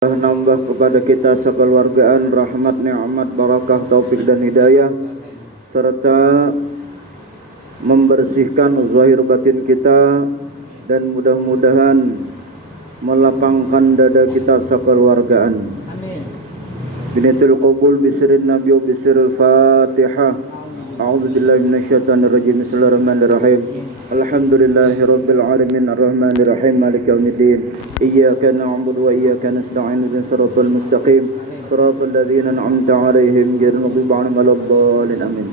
Nambah kepada kita sekeluargaan rahmat, nikmat, barakah, taufik dan hidayah, serta membersihkan zahir batin kita, dan mudah-mudahan melapangkan dada kita sekeluargaan. Amin. Binatul qabul bisirrin nabi wa bisirril fatihah. A'udzu billahi minasyaitonir rajim. Bismillahirrahmanirrahim. Alhamdulillahirabbil alamin arrahmanir rahim maliki yaumiddin. Iyyaka na'budu wa iyyaka nasta'in ihdinas siratal mustaqim siratal ladzina an'amta 'alaihim ghairil maghdubi 'alaihim waladdallin. Amin.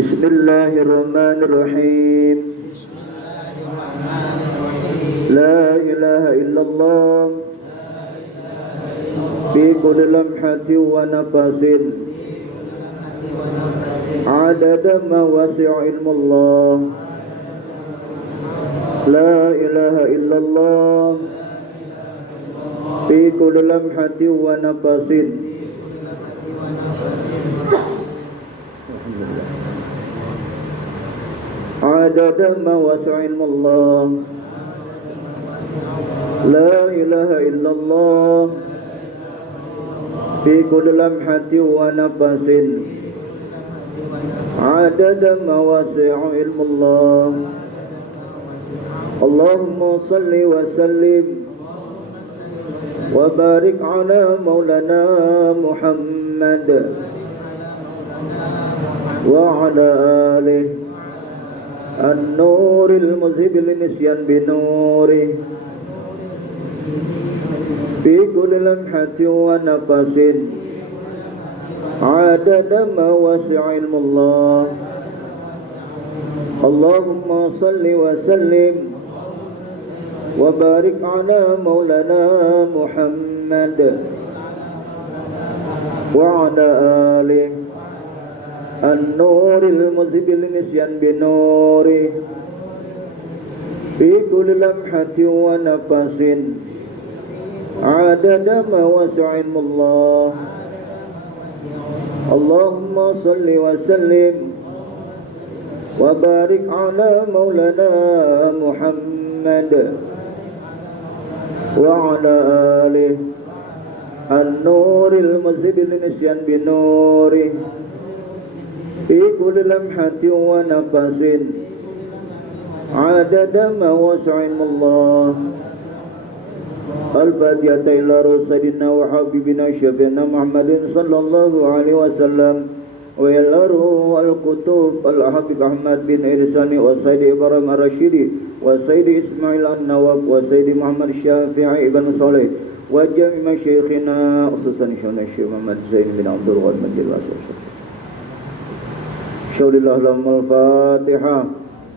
Bismillahirrahmanirrahim. La ilaha illallah fi kulli lamhatin wa nafasin adada ma wasi'a ilmullah. La ilaha illallah fi kulli lamhatin wa nafasin adada ma wasi'a ilmullah. La ilaha illallah fi kulli lamhatin wa nafasin adada ma wasi'a ilmullah. Allahumma salli wa sallim wa barik ala maulana Muhammad wa ala alihi an-nuril muzhibil nisyan binuri fi kulli lamhatin wa nafasin adada ma wasi'a ilmullah. Allahumma salli wa sallim wa barik ala maulana Muhammad wa ala alihi an-nuril muzhibil nisyan binuri fi kulli lamhatin wa nafasin adada ma wasi'a ilmullah. Allahumma salli wa sallim wa barik ala maulana Muhammad wa ala alihi an-nuril muzhibil nisyan binuri fi kulli lamhatin wa nafasin adada ma wasi'a ilmullah. Al-Fatihah ila Rasulina wa Habibina Syafi'ina Muhammadin sallallahu alaihi wasallam wa ila al-Qutub al-Habib Ahmad bin Irsani wa Sayyidi Ibrahim ar-Rashidi wa Sayyidi Ismail an-Nawab wa Sayyidi Muhammad Syafi'i ibn Saleh wa jami' masyayikhina khususan Syekh Muhammad Zain bin Abdul Ghani Majid Rasul. Syaurillah lahumul Fatihah.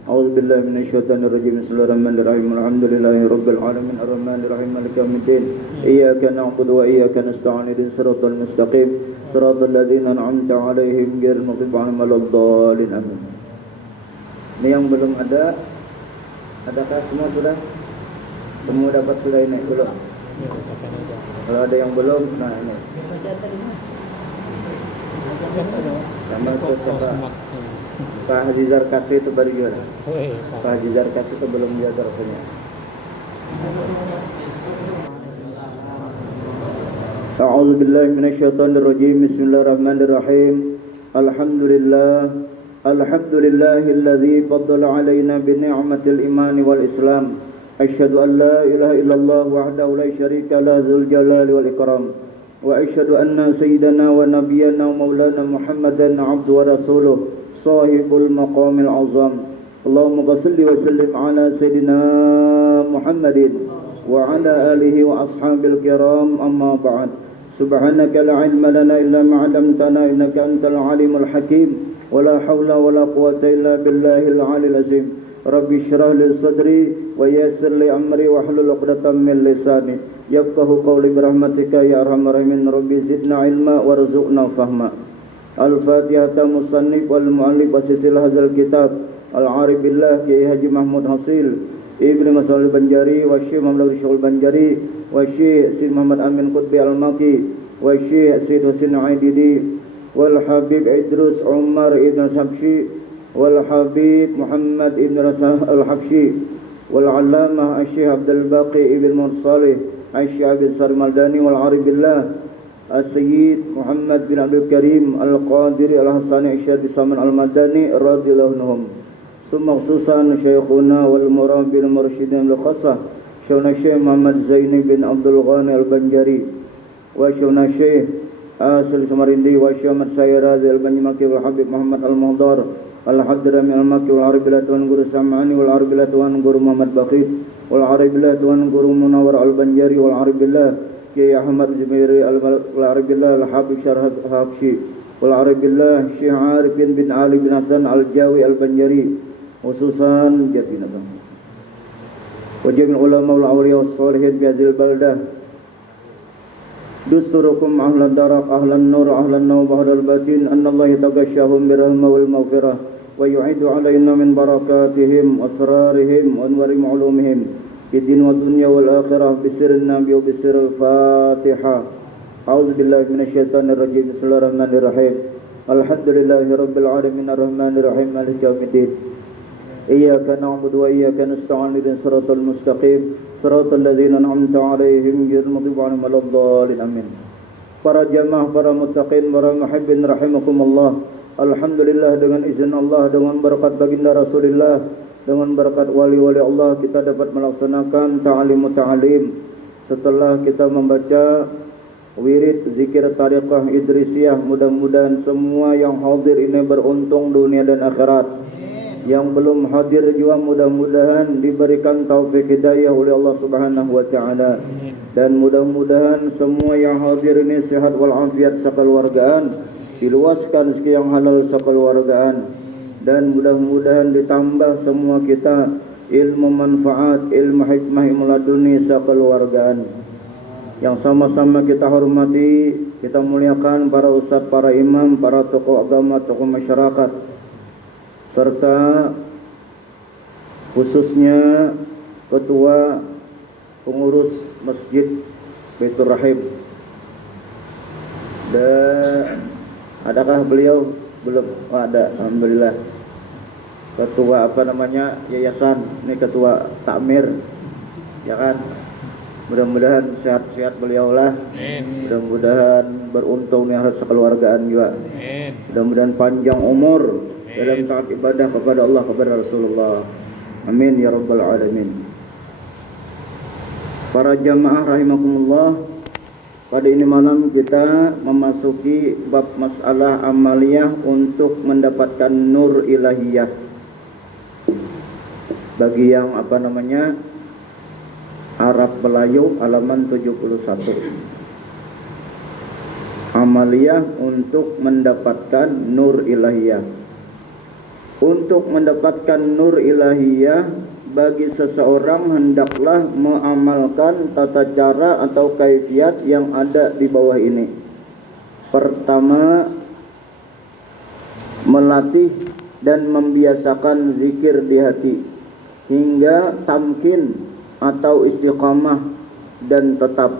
A'udzu billahi minasyaitonir rajim. Bismillahirrahmanirrahim. Alhamdulillahi rabbil alamin arrahmanir rahim maliki yaumiddin. Iyyaka na'budu wa iyyaka nasta'in ihdinas siratal mustaqim siratal ladzina an'amta 'alaihim ghairil maghdubi 'alaihim waladdallin. Amin. Ini yang belum ada, adakah semua sudah? Semua dapat sudah ini belum? Kalau ada yang belum, nah ini. Sama siapa? Pak Haji Zarkasi itu baru jual. Pak Haji Zarkasi itu belum jual rasanya. A'udzu billahi minasyaitonir rajim. Bismillahirrahmanirrahim. Alhamdulillahilladzi faddala 'alaina bi ni'matil iman wal islam. Asyhadu an la ilaha illallah wahdahu la syarika lah dzul jalali wal ikram. Wa asyhadu anna sayyidana wa nabiyyana wa maulana Muhammadan 'abduhu wa rasuluh. Sahibul maqamil azam. Allahumma salli wa sallim ala sayyidina Muhammadin wa ala alihi wa ashabil kiram, amma ba'd. Subhanaka la ilma lana illa ma 'allamtana innaka antal alimul hakim. Wa la hawla wa la quwwata illa billahil aliyil azim. Rabbi shrah li sadri wa yassir li amri wa hlul 'uqdatam min lisani yafqahu qawli birahmatika ya arhamar rahimin. Rabbi zidna ilma warzuqna fahma. Al-Fatihah musannif wal mu'allif asisil hadzal kitab Al-Arif billah Kiai Haji Mahmud Hasil Ibnu Mas'ud Banjari wa Syekh Muhammad Syekh Banjari wa Syekh Syed Muhammad Amin Qutbi Al-Maki wa Syekh Syed Husin Aididi wal Habib Idrus Umar ibn Sabshi wal Habib Muhammad ibn Rasah al-Habsyi والعلامة الشيخ عبد الباقي بن مرصالح الشيخ عبد السلام المدني والعارف بالله السيد محمد بن عبد الكريم القادري الحساني الشيخ بسامن المدني رضي الله عنهم. ثم خصوصا شيخنا والمرابي المرشدين الخاصة شيخنا الشيخ محمد زيني بن عبد الغني البنجري وشيخنا الشيخ آسل سمرندي وشيخ محمد سيرازي البنجمكي والحبيب محمد المهدار الحضرمي المكي والعربي لا tuan guru Sam'ani والعربي لا tuan guru Muhammad Baqir والعربي لا tuan guru Munawar البنجري والعربي لا Kiai Ahmad Jumairi والعربي لا الحبيب شرح Habsyi والعربي لا Syekh Arif bin Ali bin Hasan Al-Jawi Al-Banjari khususan Jatinata wajib ulama wal awliya was salihin bi hadzal baldah dusturukum ahlan daraq ahlan nur ahlan naw bahdal batin annallahi tagashahum birahmah wal maghfirah wa yu'idu alaina min barakatihim asrarihim wa anwari ulumihim fid din wa dunya wal akhirah bisirrin nabi wa bisiril fatihah. A'udzu billahi minasy syaithanir rajim. Bismillahirrahmanirrahim. Alhamdulillahi rabbil alamin arrahmanir rahim maliki yaumiddin. Iyyaka na'budu wa iyyaka nasta'in ihdinas siratal mustaqim siratal ladzina an'amta 'alaihim ghairil maghdubi 'alaihim waladdallin. Amin. Para jamaah, para muttaqin, para muhibbin rahimakumullah. Alhamdulillah dengan izin Allah, dengan berkat baginda Rasulullah, dengan berkat wali-wali Allah kita dapat melaksanakan ta'lim setelah kita membaca wirid zikir tariqah Idrisiyah. Mudah-mudahan semua yang hadir ini beruntung dunia dan akhirat. Yang belum hadir juga mudah-mudahan diberikan taufik hidayah oleh Allah Subhanahu wa taala. Dan mudah-mudahan semua yang hadir ini sehat walafiat sekeluargaan, diluaskan rezeki yang halal sekeluargaan, dan mudah-mudahan ditambah semua kita ilmu manfaat, ilmu hikmah, ilmu laduni sekeluargaan. Yang sama-sama kita hormati, kita muliakan para ustadz, para imam, para tokoh agama, tokoh masyarakat, serta khususnya ketua pengurus Masjid Baitur Rahim. Dan adakah beliau? Belum. Oh, ada, alhamdulillah. Ketua yayasan, ini ketua takmir, ya kan? Mudah-mudahan sehat-sehat beliau lah. Mudah-mudahan beruntung yang harus sekeluargaan juga. Mudah-mudahan panjang umur dalam taat ibadah kepada Allah, kepada Rasulullah. Amin ya rabbal alamin. Para jamaah rahimakumullah, pada ini malam kita memasuki bab masalah amaliyah untuk mendapatkan nur ilahiyah. Bagi yang Arab Melayu halaman 71. Amaliyah untuk mendapatkan nur ilahiyah. Untuk mendapatkan nur ilahiyah, bagi seseorang hendaklah mengamalkan tata cara atau kaifiat yang ada di bawah ini. Pertama, melatih dan membiasakan zikir di hati hingga tamkin atau istiqamah dan tetap.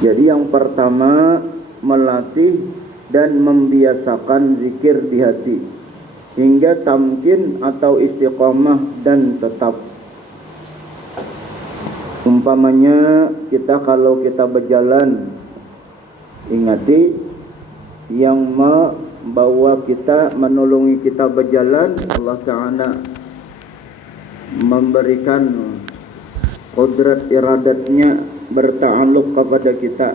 Jadi yang pertama, melatih dan membiasakan zikir di hati hingga tamkin atau istiqamah dan tetap. Umpamanya kalau kita berjalan, ingati yang membawa kita, menolongi kita berjalan, Allah Ta'ala memberikan qudrat iradatnya berta'alluq kepada kita.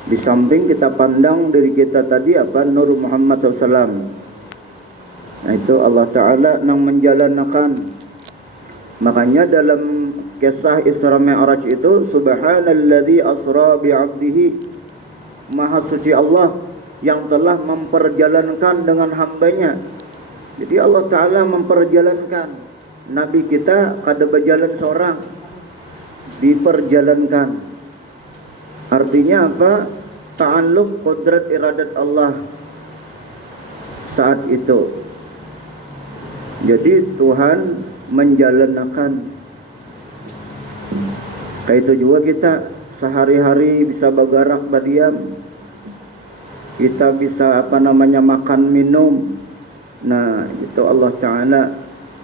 Di samping kita pandang diri kita tadi Nur Muhammad SAW. Nah itu Allah Ta'ala yang menjalankan. Makanya dalam kisah Isra Mi'raj itu, Subhanalladzi asra bi'abdihi, Maha suci Allah yang telah memperjalankan dengan hambanya. Jadi Allah Ta'ala memperjalankan. Nabi kita kada berjalan seorang, diperjalankan. Artinya apa? Ta'alluq qudrat iradat Allah saat itu. Jadi Tuhan menjalankan. Kayak itu juga kita sehari-hari bisa bergerak berdiam. Kita bisa makan minum. Nah, itu Allah Ta'ala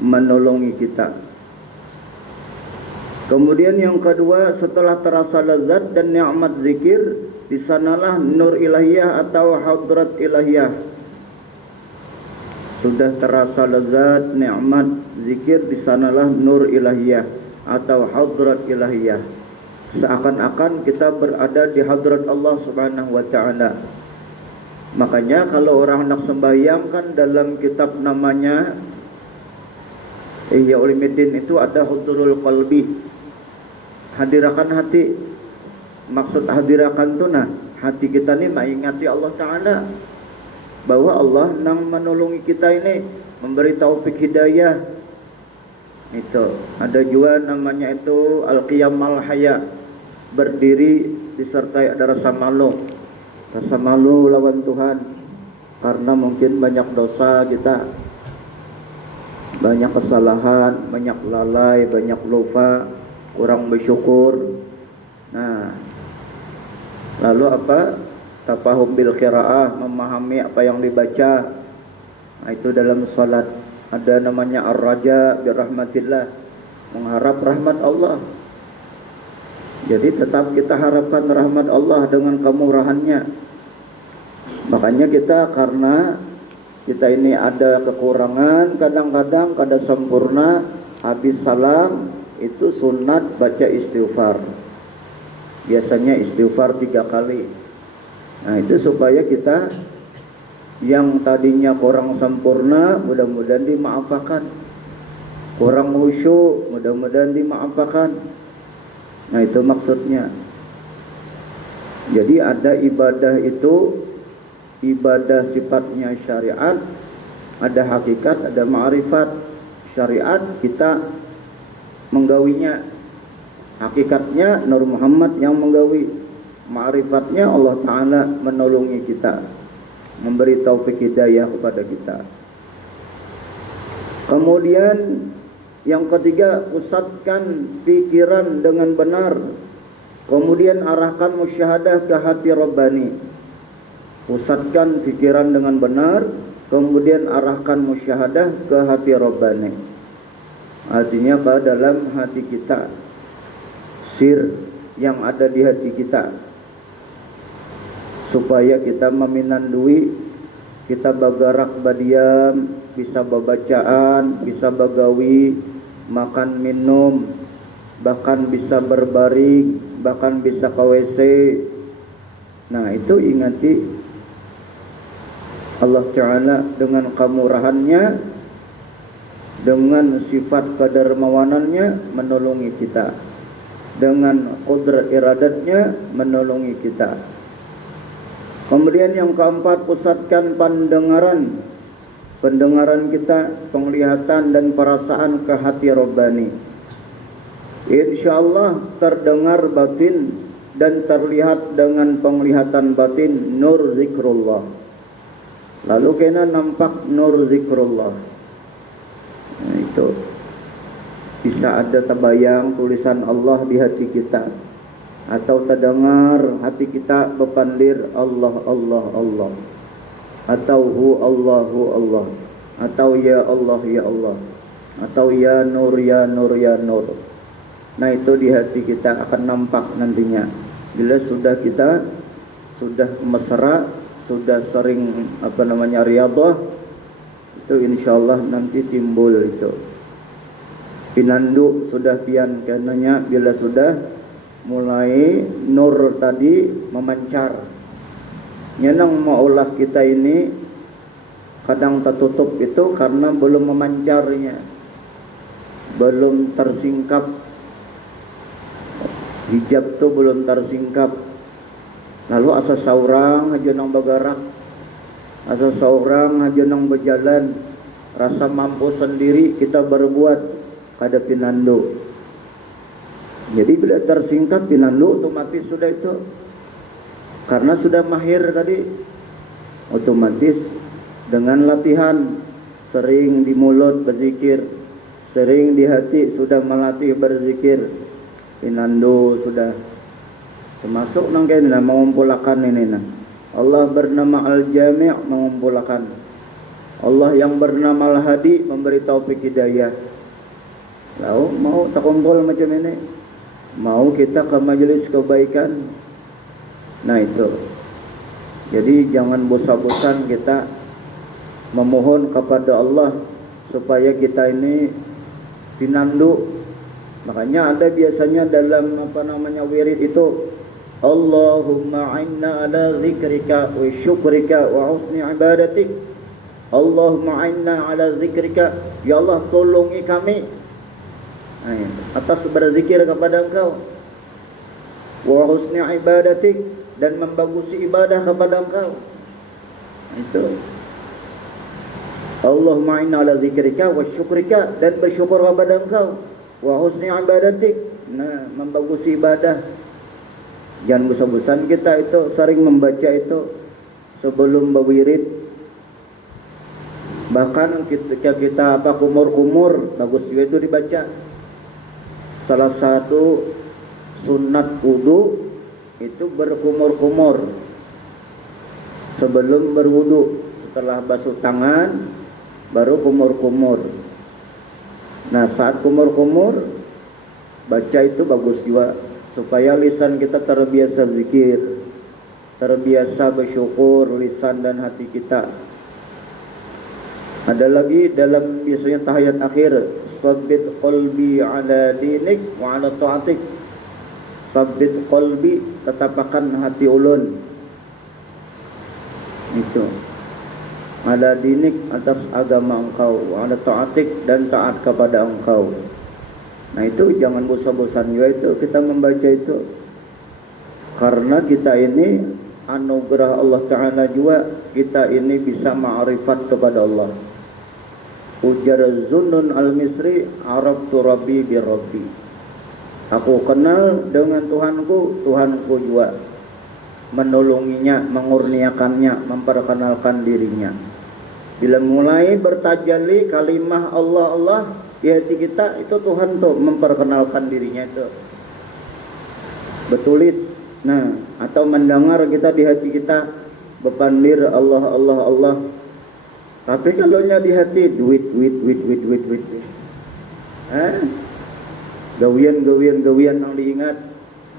menolongi kita. Kemudian yang kedua, setelah terasa lezat dan nikmat zikir, di sanalah nur ilahiyah atau hadrat ilahiyah. Sudah terasa lezat, nikmat zikir, di sanalah nur ilahiyah atau hadrat ilahiyah. Seakan-akan kita berada di hadrat Allah Subhanahu wa taala. Makanya kalau orang nak sembahyang kan dalam kitab namanya Ihya Ulumuddin itu ada hudurul qalbi, hadirakan hati. Maksud hadirakan itu hati kita ni mengingati Allah Ta'ala, bahwa Allah yang menolongi kita ini, memberi taufik hidayah. Itu ada juga namanya itu al-qiyam al-haya, berdiri disertai ada rasa malu lawan Tuhan, karena mungkin banyak dosa kita, banyak kesalahan, banyak lalai, banyak lupa, kurang bersyukur. Nah, lalu apa? Tafahum bil qiraah, memahami apa yang dibaca. Nah, itu dalam salat. Ada namanya ar-raja bi rahmatillah, mengharap rahmat Allah. Jadi tetap kita harapkan rahmat Allah dengan kemurahannya. Makanya kita, karena kita ini ada kekurangan, kadang-kadang kada sempurna, habis salam itu sunat baca istighfar. Biasanya istighfar 3 kali. Nah, itu supaya kita yang tadinya kurang sempurna mudah-mudahan dimaafkan, kurang khusyuk mudah-mudahan dimaafkan. Nah, itu maksudnya. Jadi ada ibadah itu, ibadah sifatnya syariat, ada hakikat, ada ma'rifat. Syariat kita menggawinya, hakikatnya Nur Muhammad yang menggawi, ma'rifatnya Allah Ta'ala menolongi kita, memberi taufik hidayah kepada kita. Kemudian yang ketiga, pusatkan pikiran dengan benar, kemudian arahkan musyahadah ke hati Rabbani. Pusatkan pikiran dengan benar, kemudian arahkan musyahadah ke hati Rabbani. Artinya ke dalam hati kita, sir yang ada di hati kita, supaya kita meminandui, kita bagarak badiam, bisa babacaan, bisa bagawi, makan minum, bahkan bisa berbaring, bahkan bisa ke WC. Nah, itu ingati Allah Ta'ala dengan kemurahannya, dengan sifat kedermawanannya menolongi kita, dengan qudrat iradatnya menolongi kita. Kemudian yang keempat, pusatkan pendengaran kita, penglihatan dan perasaan ke hati Rabbani. InsyaAllah terdengar batin dan terlihat dengan penglihatan batin nur zikrullah. Lalu kena nampak nur zikrullah. Nah, itu bisa ada terbayang tulisan Allah di hati kita, atau terdengar hati kita berpandir Allah Allah Allah, atau hu Allah hu Allah, atau ya Allah ya Allah, atau ya nur ya nur ya nur. Nah, itu di hati kita akan nampak nantinya. Bila kita sudah mesra, sudah sering riyadhah, itu insyaallah nanti timbul itu. Pinanduk sudah pian, karenanya bila sudah mulai nur tadi memancar. Nyenang maulah kita ini kadang tertutup itu karena belum memancarnya, belum tersingkap. Hijab tu belum tersingkap. Lalu asa seorang aja nang bergerak, asa seorang aja nang berjalan, rasa mampu sendiri kita berbuat pada pinandu. Jadi bila tersingkap pinandu otomatis sudah itu, karena sudah mahir tadi, otomatis dengan latihan sering di mulut berzikir, sering di hati sudah melatih berzikir, pinandu sudah termasuk nang kena mengumpulkan ini nah. Allah bernama Al-Jami' mengumpulkan. Allah yang bernama Al-Hadi memberi taufik hidayah. Lalu mau tak kumpul macam ini, mau kita ke majelis kebaikan. Nah itu. Jadi jangan bosan-bosan kita memohon kepada Allah supaya kita ini dinandu. Makanya ada biasanya dalam wirid itu, Allahumma inna ala zikrika wa syukrika wa husni ibadatik. Allahumma inna ala zikrika, ya Allah tolongi kami atas berzikir kepada Engkau, wa husni ibadatik, dan membagusi ibadah kepada Engkau. Itu Allahumma inna ala zikrika wa syukrika, dan bersyukur kepada Engkau, wa husni ibadatik, membagusi ibadah. Jangan bosan-bosan kita itu sering membaca itu sebelum berwirid. Bahkan ketika kita kumur-kumur, bagus juga itu dibaca. Salah satu sunat wudu itu berkumur-kumur sebelum berwudu. Setelah basuh tangan baru kumur-kumur. Nah, saat kumur-kumur baca itu bagus juga, supaya lisan kita terbiasa zikir, terbiasa bersyukur lisan dan hati kita. Ada lagi dalam biasanya tahiyat akhir, sabbit qalbi ala dinik wa ala ta'atik. Sabbit qalbi, tetapkan hati ulun. Itu. Ala dinik, atas agama engkau, wa ala ta'atik, dan taat kepada engkau. Nah itu jangan bosan-bosan juga itu kita membaca itu. Karena kita ini anugerah Allah Ta'ala juga, kita ini bisa ma'rifat kepada Allah. Ujar Zunnun al-Misri, Arabtu Rabbi bi Rabbi. Aku kenal dengan Tuhanku, Tuhanku juga menolonginya, mengurniakannya, memperkenalkan dirinya. Bila mulai bertajalli kalimah Allah Allah di hati kita, itu Tuhan tuh memperkenalkan dirinya itu. Betulis, atau mendengar kita di hati kita bepandir Allah Allah Allah. Tapi kalau di hati duit. Gawian yang diingat.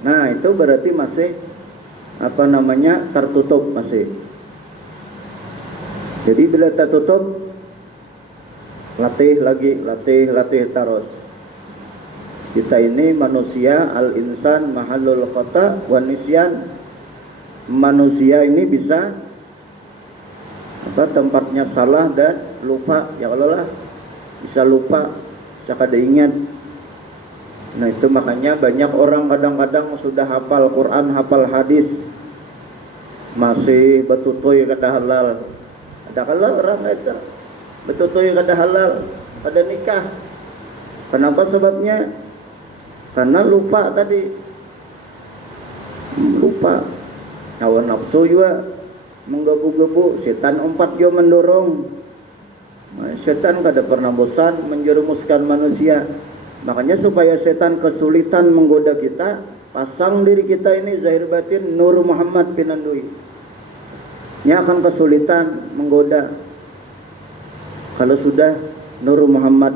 Nah, itu berarti masih tertutup masih. Jadi bila tertutup, latih terus. Kita ini manusia, al-insan mahallul khata wa nisyan. Manusia ini bisa tempatnya salah dan lupa. Ya Allah lah, bisa lupa, bisa kada ingat. Nah itu makanya banyak orang kadang-kadang sudah hafal Quran, hafal hadis, masih betutuy kada halal. Ada halal orang itu betutuy kada halal, kada nikah. Kenapa sebabnya? Karena lupa tadi. Lupa. Hawa nafsu juga menggebu-gebu, setan 4 juga mendorong. Setan kada pernah bosan menjerumuskan manusia. Makanya supaya setan kesulitan menggoda kita, pasang diri kita ini zahir batin Nur Muhammad pinandui. Nya akan kesulitan menggoda. Kalau sudah Nur Muhammad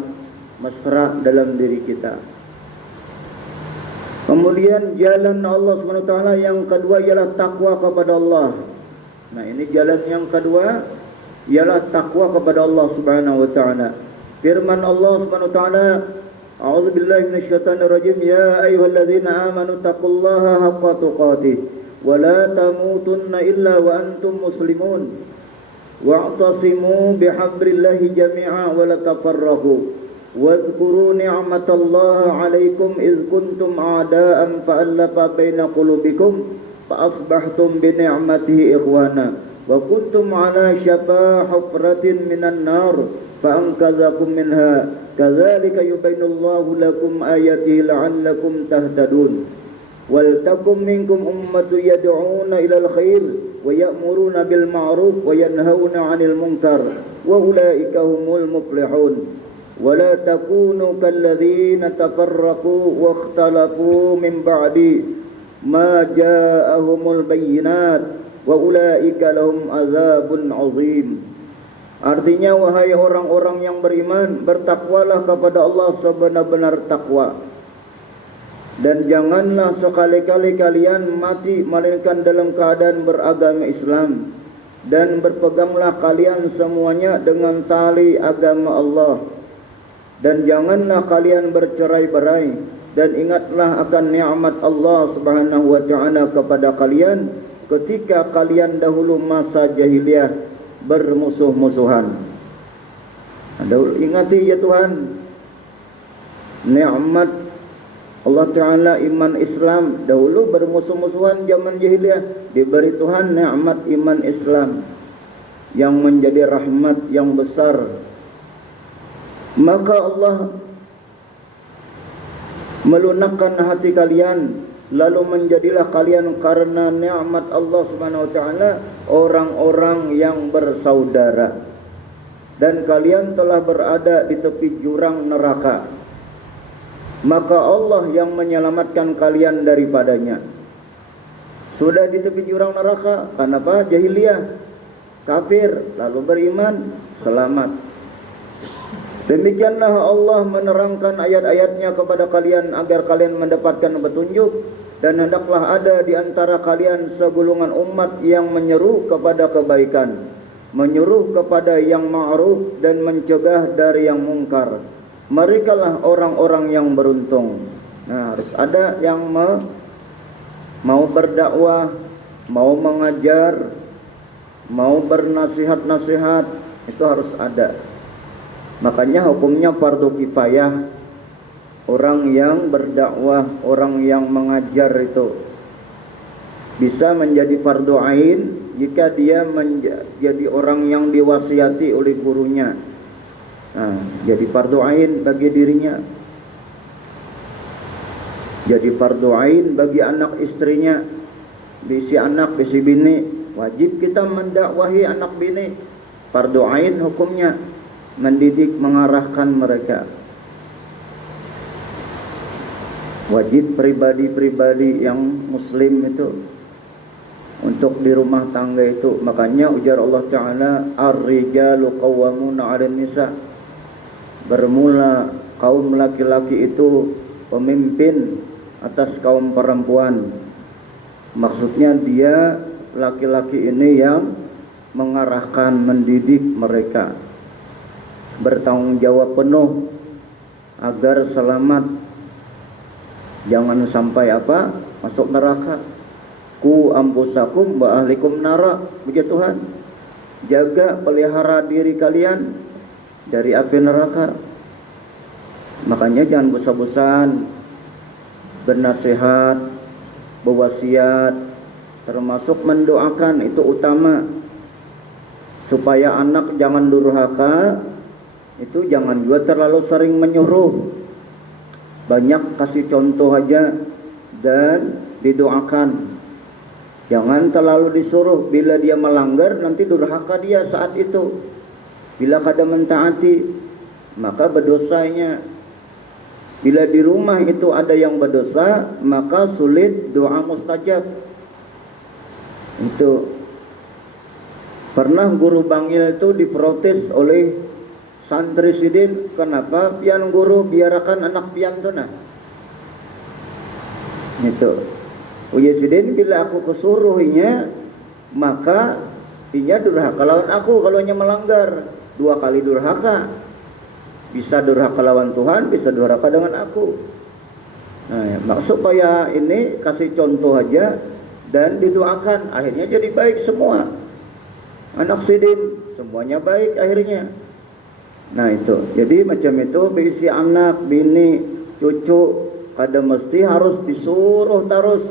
mesra dalam diri kita. Kemudian jalan Allah SWT yang kedua ialah takwa kepada Allah. Nah ini jalan yang kedua ialah takwa kepada Allah Subhanahu wa taala. Firman Allah Subhanahu wa taala, A'udzubillahi minasyaitonirrajim, ya ayyuhalladzina amanu taqullaha haqqa tuqatih wa la tamutunna illa wa antum muslimun wa'tasimu bihablillahi jami'a wa la tafarraqu wadhkuru ni'matallahi 'alaikum idh kuntum a'da'an fa'alafa baina qulubikum فأصبحتم بنعمته إخوانا وكنتم على شفا حفرة من النار فأنقذكم منها كذلك يبين الله لكم آياته لعلكم تهتدون ولتكن منكم أمة يدعون إلى الخير ويأمرون بالمعروف وينهون عن المنكر وأولئك هم المفلحون ولا تكونوا كالذين تفرقوا واختلفوا من بعد ما جاءهم البينات وأولئك لهم عذاب عظيم. Artinya, wahai orang-orang yang beriman, bertakwalah kepada Allah sebenar-benar takwa. Dan janganlah sekali-kali kalian mati melainkan dalam keadaan beragama Islam. Dan berpeganglah kalian semuanya dengan tali agama Allah. Dan janganlah kalian bercerai-berai. Dan ingatlah akan nikmat Allah Subhanahu wa ta'ala kepada kalian ketika kalian dahulu masa jahiliyah bermusuh-musuhan. Ingati ya Tuhan, nikmat Allah Ta'ala iman Islam. Dahulu bermusuh-musuhan zaman jahiliyah, diberi Tuhan nikmat iman Islam yang menjadi rahmat yang besar. Maka Allah melunakkan hati kalian, lalu menjadilah kalian karena nikmat Allah Subhanahu wa ta'ala orang-orang yang bersaudara. Dan kalian telah berada di tepi jurang neraka, maka Allah yang menyelamatkan kalian daripadanya. Sudah di tepi jurang neraka, kenapa? Jahiliyah, kafir, lalu beriman, selamat. Demikianlah Allah menerangkan ayat-ayatnya kepada kalian agar kalian mendapatkan petunjuk. Dan hendaklah ada di antara kalian segolongan umat yang menyeru kepada kebaikan, menyuruh kepada yang ma'ruf dan mencegah dari yang mungkar. Merekalah orang-orang yang beruntung. Nah, harus ada yang mau berdakwah, mau mengajar, mau bernasihat-nasihat, itu harus ada. Makanya hukumnya fardu kifayah. Orang yang berdakwah, orang yang mengajar itu bisa menjadi fardu ain jika dia menjadi orang yang diwasiati oleh gurunya. Nah, jadi fardu ain bagi dirinya, jadi fardu ain bagi anak istrinya, bisi anak, bisi bini. Wajib kita mendakwahi anak bini, fardu ain hukumnya, mendidik, mengarahkan mereka. Wajib pribadi-pribadi yang muslim itu untuk di rumah tangga itu. Makanya ujar Allah Ta'ala, ar-rijalu qawwamuna 'alan nisa. Bermula kaum laki-laki itu pemimpin atas kaum perempuan. Maksudnya dia laki-laki ini yang mengarahkan, mendidik mereka, bertanggung jawab penuh agar selamat. Jangan sampai masuk neraka. Ku ampusakum wa ahlikum nara. Puji Tuhan, jaga, pelihara diri kalian dari api neraka. Makanya jangan bosan-bosan bernasihat, berwasiat, termasuk mendoakan, itu utama. Supaya anak jangan durhaka, itu jangan juga terlalu sering menyuruh. Banyak kasih contoh aja dan didoakan. Jangan terlalu disuruh. Bila dia melanggar, nanti durhaka dia saat itu. Bila kada mentaati, maka berdosanya. Bila di rumah itu ada yang berdosa, maka sulit doa mustajab. Itu pernah guru bangil itu diprotes oleh santri sidin, kenapa pian guru biarkan anak pian tu nah. Itu uya sidin, bila aku kesuruhnya maka inya durhaka lawan aku kalau nya melanggar. 2 kali durhaka, bisa durhaka lawan Tuhan, bisa durhaka dengan aku. Nah, maksud supaya ini kasih contoh aja dan didoakan, akhirnya jadi baik semua. Anak sidin semuanya baik akhirnya. Nah itu, jadi macam itu berisi anak, bini, cucu, kada mesti harus disuruh terus.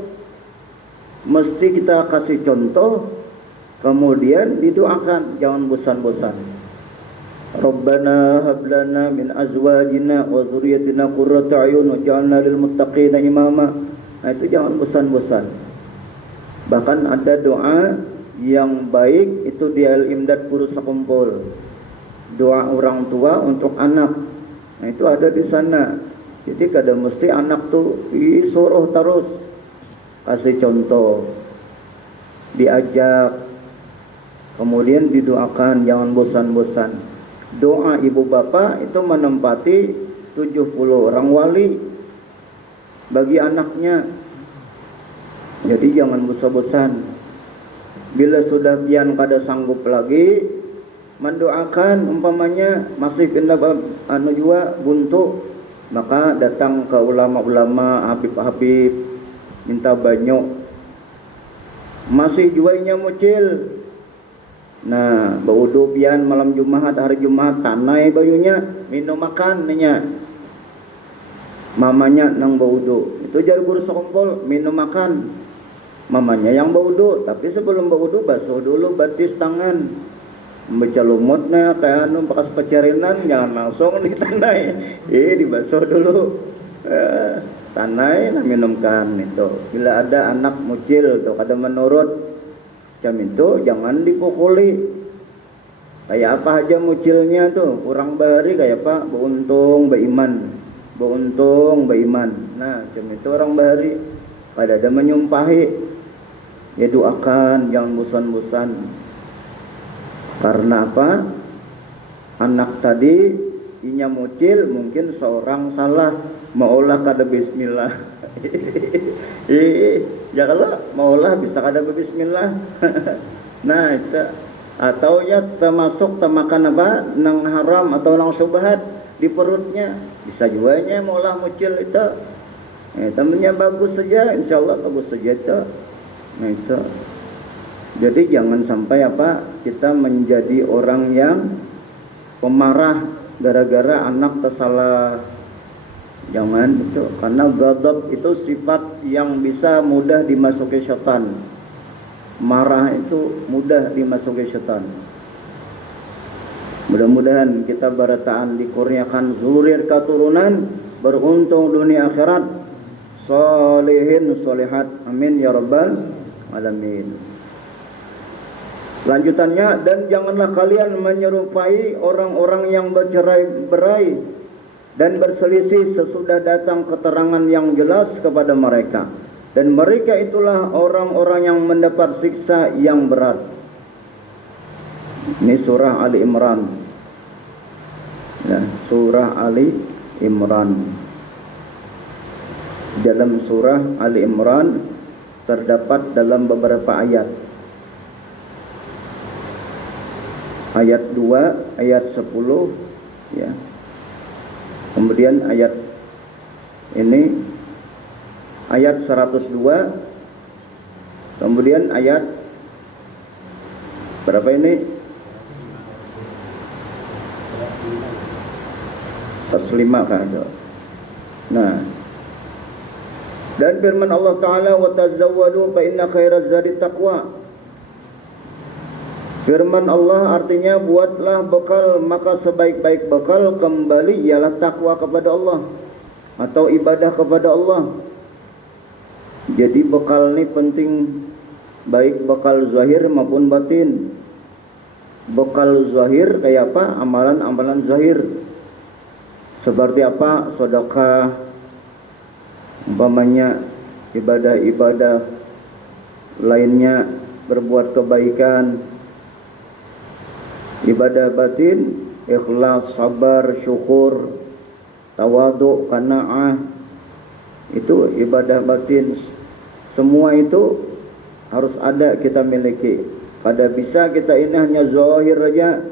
Mesti kita kasih contoh, kemudian didoakan, jangan bosan-bosan. Rabbana hab lana min azwajina wa dzurriyyatina qurrata a'yun waj'alna lil muttaqina imama. Nah itu jangan bosan-bosan. Bahkan ada doa yang baik itu di Al-Imdad Purus Sekumpul. Doa orang tua untuk anak. Nah itu ada di sana. Jadi kadang mesti anak tuh disuruh terus, kasih contoh, diajak. Kemudian didoakan, jangan bosan-bosan. Doa ibu bapak itu menempati 70 orang wali bagi anaknya. Jadi jangan bosan-bosan. Bila sudah pian kada sanggup lagi, mendoakan umpamanya masih kena juga buntu, maka datang ke ulama-ulama, habib-habib, minta banyak. Masih juainya mucil, nah baudu pian malam Jumat, hari Jumat, tanai bayunya, minum makan nya. Mamanya nang baudu, itu jadi guru sekompol, minum makan. Mamanya yang baudu, tapi sebelum baudu basuh dulu batis tangan. Membaca lumutnya kayak bekas pecarinan, jangan langsung ditanai, dibasuh dulu. Tanai, nah minumkan itu. Bila ada anak mucil tuh kada menurut jam itu, jangan dipukuli. Kayak apa aja mucilnya tuh, kurang bahari kayak apa, beuntung beiman, beuntung beiman. Nah jam itu orang bahari kada ada menyumpahi, ya doakan, jangan bosan-bosan. Karena apa? Anak tadi inya mucil, mungkin seorang salah maulah kada bismillah. Ya kalau maulah bisa kada bismillah. Nah itu, atau ya termasuk termakan apa nang haram atau nang syubhat di perutnya, bisa juga nya maulah mucil itu. Temennya bagus saja, insyaallah bagus saja itu. Nah itu. Jadi jangan sampai apa kita menjadi orang yang pemarah gara-gara anak tersalah. Jangan itu, karena ghadab itu sifat yang bisa mudah dimasuki syaitan. Marah itu mudah dimasuki syaitan. Mudah-mudahan kita berataan dikurniakan zurir keturunan beruntung dunia akhirat, salihin solihat, amin ya rabbal alamin. Lanjutannya, dan janganlah kalian menyerupai orang-orang yang bercerai-berai dan berselisih sesudah datang keterangan yang jelas kepada mereka, dan mereka itulah orang-orang yang mendapat siksa yang berat. Ini surah Ali Imran, ya, surah Ali Imran. Dalam surah Ali Imran terdapat dalam beberapa ayat. Ayat 2, ayat 10, ya. Kemudian ayat ini ayat 102. Kemudian ayat berapa ini? 105 kan. Nah, dan firman Allah Ta'ala, wa tazawwadu fa inna khairaz zadi taqwa. Firman Allah artinya buatlah bekal, maka sebaik-baik bekal kembali ialah takwa kepada Allah atau ibadah kepada Allah. Jadi bekal ini penting, baik bekal zahir maupun batin. Bekal zahir kayak apa? Amalan-amalan zahir. Seperti apa? Sedekah, umpamanya ibadah-ibadah lainnya, berbuat kebaikan. Ibadah batin, ikhlas, sabar, syukur, tawadhu, qanaah, itu ibadah batin. Semua itu harus ada kita miliki. Pada bisa kita ini hanya zahir saja,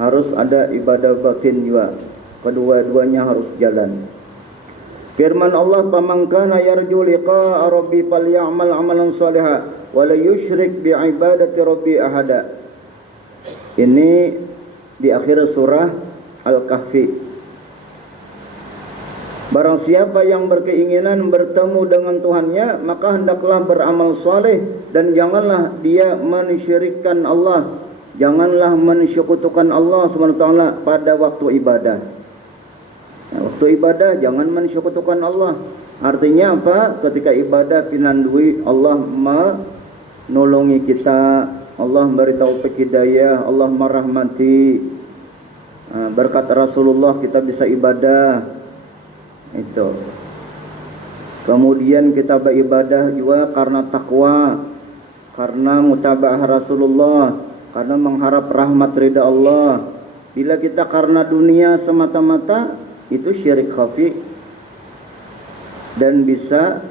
harus ada ibadah batin juga. Kedua-duanya harus jalan. Firman Allah, "Faman kana yarju liqa'a rabbi falyamal 'amalan shalihan wa la yusyrik bi ibadati rabbi ahada." Ini di akhir surah Al-Kahfi. Barang siapa yang berkeinginan bertemu dengan Tuhannya, maka hendaklah beramal saleh dan janganlah dia mensyirikkan Allah, janganlah mensekutukan Allah SWT pada waktu ibadah. Waktu ibadah jangan mensekutukan Allah. Artinya apa? Ketika ibadah pinandui Allah menolongi kita, Allah beri taufik hidayah, Allah merahmati. Berkat Rasulullah kita bisa ibadah. Itu. Kemudian kita beribadah juga karena takwa, karena mutaba'ah Rasulullah, karena mengharap rahmat ridha Allah. Bila kita karena dunia semata-mata, itu syirik khafi. Dan bisa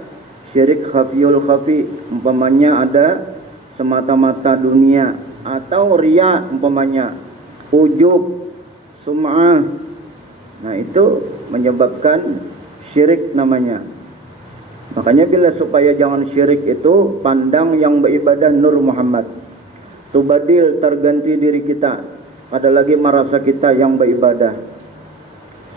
syirik khafiyul khafi, umpamanya ada semata-mata dunia, atau riya umpamanya, ujub, sum'ah. Nah itu menyebabkan syirik namanya. Makanya bila supaya jangan syirik itu, pandang yang beribadah Nur Muhammad. Tubadil terganti diri kita, ada lagi merasa kita yang beribadah.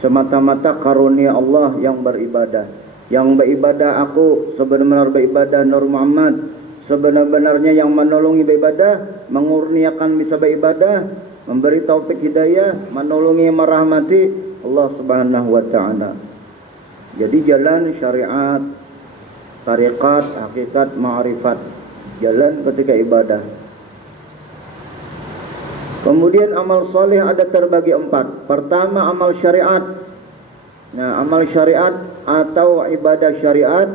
Semata-mata karunia Allah yang beribadah. Yang beribadah aku, sebenar-benar beribadah Nur Muhammad. Sebenar-benarnya yang menolongi beribadah, mengurniakan bisa beribadah, memberi taufik hidayah, menolongi merahmati Allah Subhanahu wa taala. Jadi jalan syariat, tariqat, hakikat, ma'rifat, jalan ketika ibadah. Kemudian amal soleh ada terbagi 4. Pertama amal syariat. Nah, amal syariat atau ibadah syariat,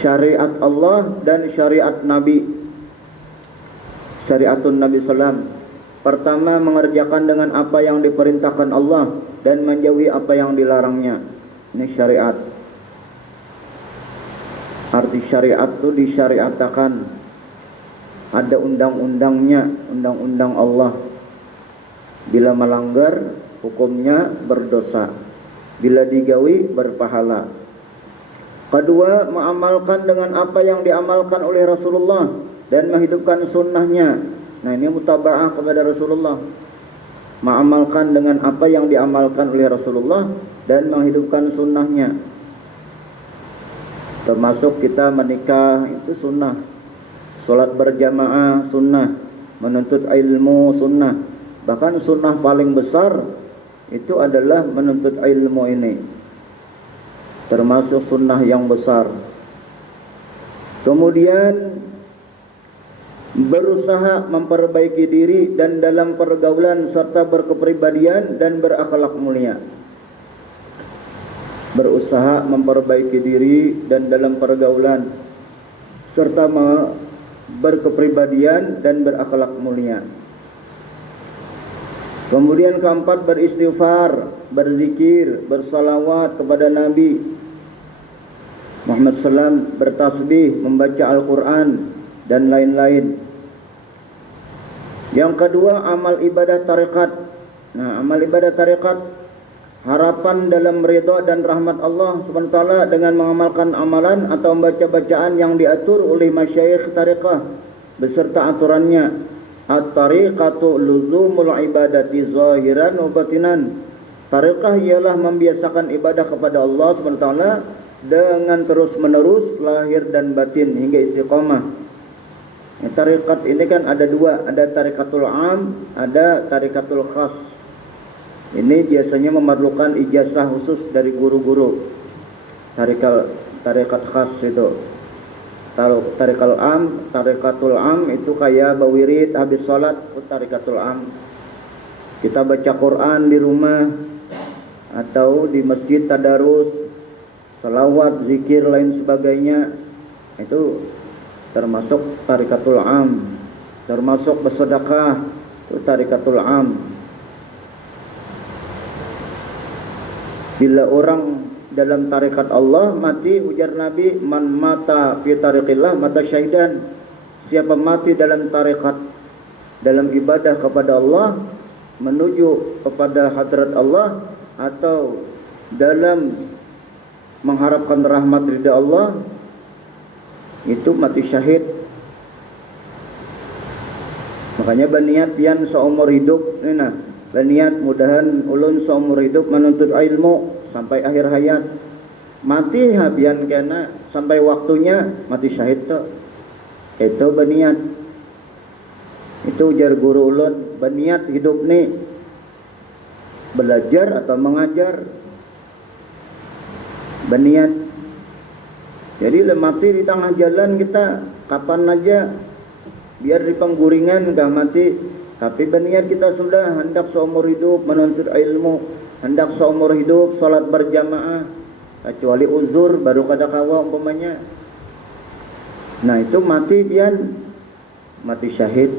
syariat Allah dan syariat Nabi, syariatun Nabi Sallam. Pertama mengerjakan dengan apa yang diperintahkan Allah dan menjauhi apa yang dilarangnya. Ini syariat. Arti syariat itu disyariatkan. Ada undang-undangnya, undang-undang Allah. Bila melanggar, hukumnya berdosa. Bila digawi, berpahala. Kedua, mengamalkan dengan apa yang diamalkan oleh Rasulullah dan menghidupkan sunnahnya. Nah ini mutaba'ah kepada Rasulullah. Mengamalkan dengan apa yang diamalkan oleh Rasulullah dan menghidupkan sunnahnya. Termasuk kita menikah, itu sunnah. Salat berjamaah sunnah, menuntut ilmu sunnah. Bahkan sunnah paling besar itu adalah menuntut ilmu ini. Termasuk sunnah yang besar. Kemudian berusaha memperbaiki diri dan dalam pergaulan serta berkepribadian dan berakhlak mulia. Berusaha memperbaiki diri dan dalam pergaulan serta berkepribadian dan berakhlak mulia. Kemudian keempat, beristighfar, berzikir, bersalawat kepada Nabi Muhammad SAW, bertasbih, membaca Al-Quran dan lain-lain. Yang kedua, amal ibadah tariqat. Nah, amal ibadah tariqat, harapan dalam ridha dan rahmat Allah SWT dengan mengamalkan amalan atau membaca bacaan yang diatur oleh masyayikh tariqah beserta aturannya. At-tariqatu luzumul ibadati zahiran wa batinan. Tariqah ialah membiasakan ibadah kepada Allah SWT dengan terus menerus lahir dan batin hingga istiqamah. Tariqat ini kan ada dua, ada tariqatul am, ada tariqatul khas. Ini biasanya memerlukan ijazah khusus dari guru-guru. Tariqat khas itu. Tariqatul am itu kayak bawirid habis salat, tariqatul am. Kita baca Quran di rumah atau di masjid tadarus, salawat, zikir lain sebagainya, itu termasuk tariqatul am. Termasuk bersedekah, itu tariqatul am. Bila orang dalam tarikat Allah mati, ujar Nabi, man mata fi tariqillah mata syahidan. Siapa mati dalam tarikat, dalam ibadah kepada Allah, menuju kepada hadrat Allah, atau dalam mengharapkan rahmat ridha Allah, itu mati syahid. Makanya berniat pian seumur hidup, nah, berniat mudahan ulun seumur hidup menuntut ilmu sampai akhir hayat. Mati habian kena sampai waktunya mati syahid tu. Itu berniat. Itu ujar guru ulun, berniat hidup ni belajar atau mengajar. Berniat. Jadi mati di tengah jalan kita kapan aja, biar di pengguringan gak mati. Tapi berniat kita sudah hendak seumur hidup menuntut ilmu, hendak seumur hidup salat berjamaah, kecuali uzur baru kada kawa umpamanya. Nah itu mati pian, mati syahid.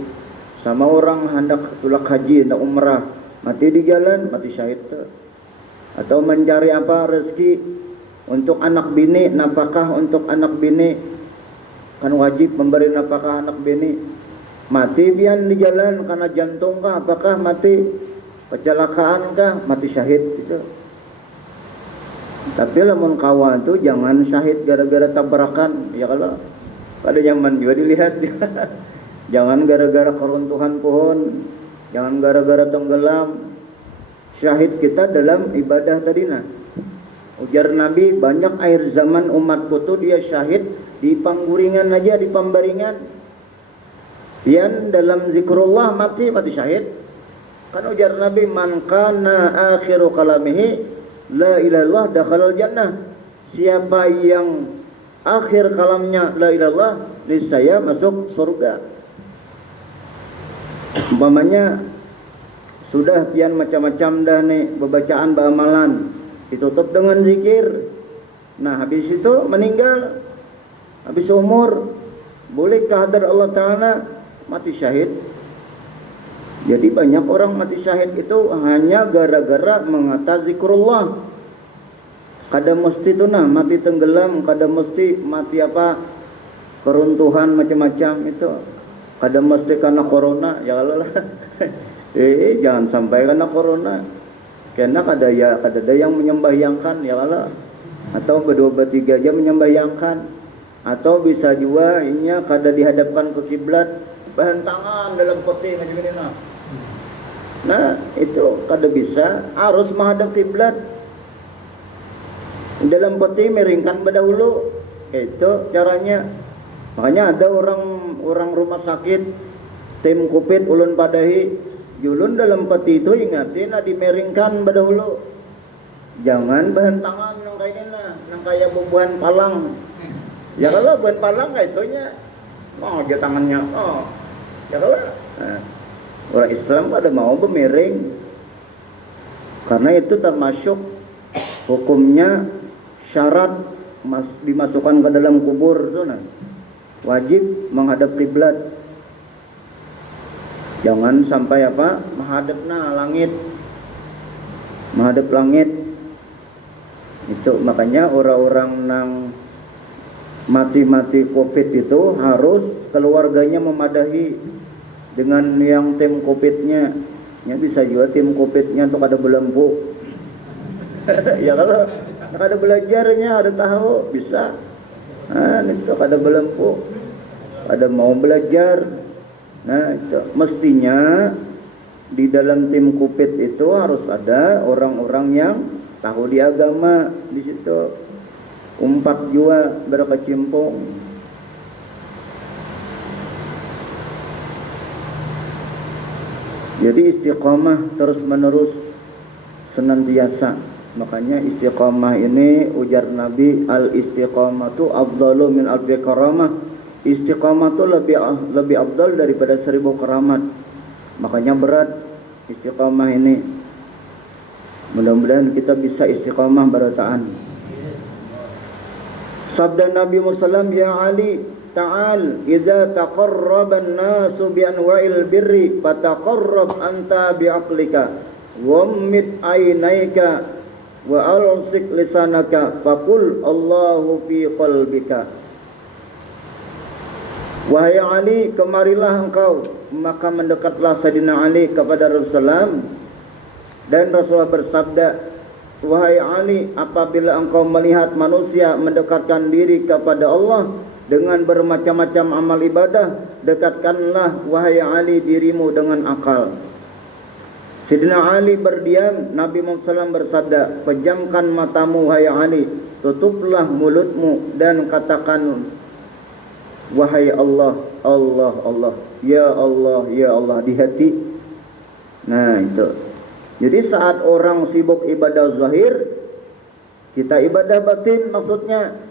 Sama orang hendak tulak haji, hendak umrah, mati di jalan, mati syahid tuh. Atau mencari apa rezeki untuk anak bini, nafkah untuk anak bini, kan wajib memberi nafkah anak bini. Mati pian di jalan karena jantung kah, apakah mati kecelakaan kah, mati syahid gitu. Tapi lamun kawan tuh jangan syahid gara-gara tabrakan, ya kalau pada zaman juga dilihat. Jangan gara-gara keruntuhan pohon, jangan gara-gara tenggelam. Syahid kita dalam ibadah tadina. Ujar Nabi, banyak akhir zaman umatku tuh dia syahid di pangguringan aja, di pembaringan. Pian dalam zikrullah mati syahid. Kan ujar Nabi, man kana akhiru kalamihi la ilaha illallah dakhalal jannah. Siapa yang akhir kalamnya la ilaha illallah, niscaya masuk surga. Umpamanya sudah pian macam-macam dah nih bacaan amalan, ditutup dengan zikir. Nah, habis itu meninggal, habis umur, boleh ke hadrat Allah Ta'ala, mati syahid. Jadi banyak orang mati syahid itu hanya gara-gara mengata zikrullah. Kada mesti tu nah mati tenggelam, kada mesti mati apa keruntuhan macam-macam itu. Kada mesti karena corona, ya Allah lah. Jangan sampai karena corona. Karena kada ada yang menyembahyangkan, ya Allah. Atau berdua bertiga aja menyembahyangkan. Atau bisa juga inya kada dihadapkan ke kiblat, bahan tangan dalam peti macam ini nah. Nah, itu kada bisa, harus menghadap kiblat. Dalam peti miringkan berdahulu. Itu caranya. Makanya ada orang rumah sakit, tim Covid ulun padahi, julun dalam peti itu ingatin dimeringkan berdahulu. Jangan bahan tangan nang kayak ini nang kaya bubuhan palang. Ya kalau bubuhan palang kayak itunya, dia tangannya, ya kalau orang Islam pada mau bemiring, karena itu termasuk hukumnya syarat dimasukkan ke dalam kubur itu nah. Wajib menghadap kiblat. Jangan sampai apa? Menghadap langit. Menghadap langit. Itu makanya orang-orang nang mati-mati Covid itu harus keluarganya memadahi dengan yang tim Covid-nya. Ya bisa juga tim Covid-nya untuk ada belenggu. Ya kalau ada belajarnya, ada tahu bisa. Nah, itu ada belenggu, ada mau belajar. Nah, itu mestinya di dalam tim Covid itu harus ada orang-orang yang tahu di agama di situ. Umpat juga berkecimpung. Jadi istiqamah terus menerus senantiasa. Makanya istiqamah ini ujar Nabi, al istiqamatu afdalu min alfi karamah. Istiqamah itu lebih afdal daripada 1000 keramat. Makanya berat istiqamah ini. Mudah-mudahan kita bisa istiqamah barataan. Sabda Nabi Musallam, ya Ali, ta'al idza taqarraba an-nasu bi anwa'il birri fataqarrab anta bi aqlika wammit aynaika wa alsik lisanaka faqul Allahu fi qalbika. Wahai Ali, kemarilah engkau. Maka mendekatlah Sayyidina Ali kepada Rasulullah dan Rasulullah bersabda, wahai Ali, apabila engkau melihat manusia mendekatkan diri kepada Allah dengan bermacam-macam amal ibadah, dekatkanlah wahai Ali dirimu dengan akal. Sayyidina Ali berdiam, Nabi Muhammad SAW bersabda, pejamkan matamu wahai Ali, tutuplah mulutmu dan katakan, wahai Allah, Allah, Allah, ya Allah, ya Allah di hati. Nah itu. Jadi saat orang sibuk ibadah zahir, kita ibadah batin maksudnya.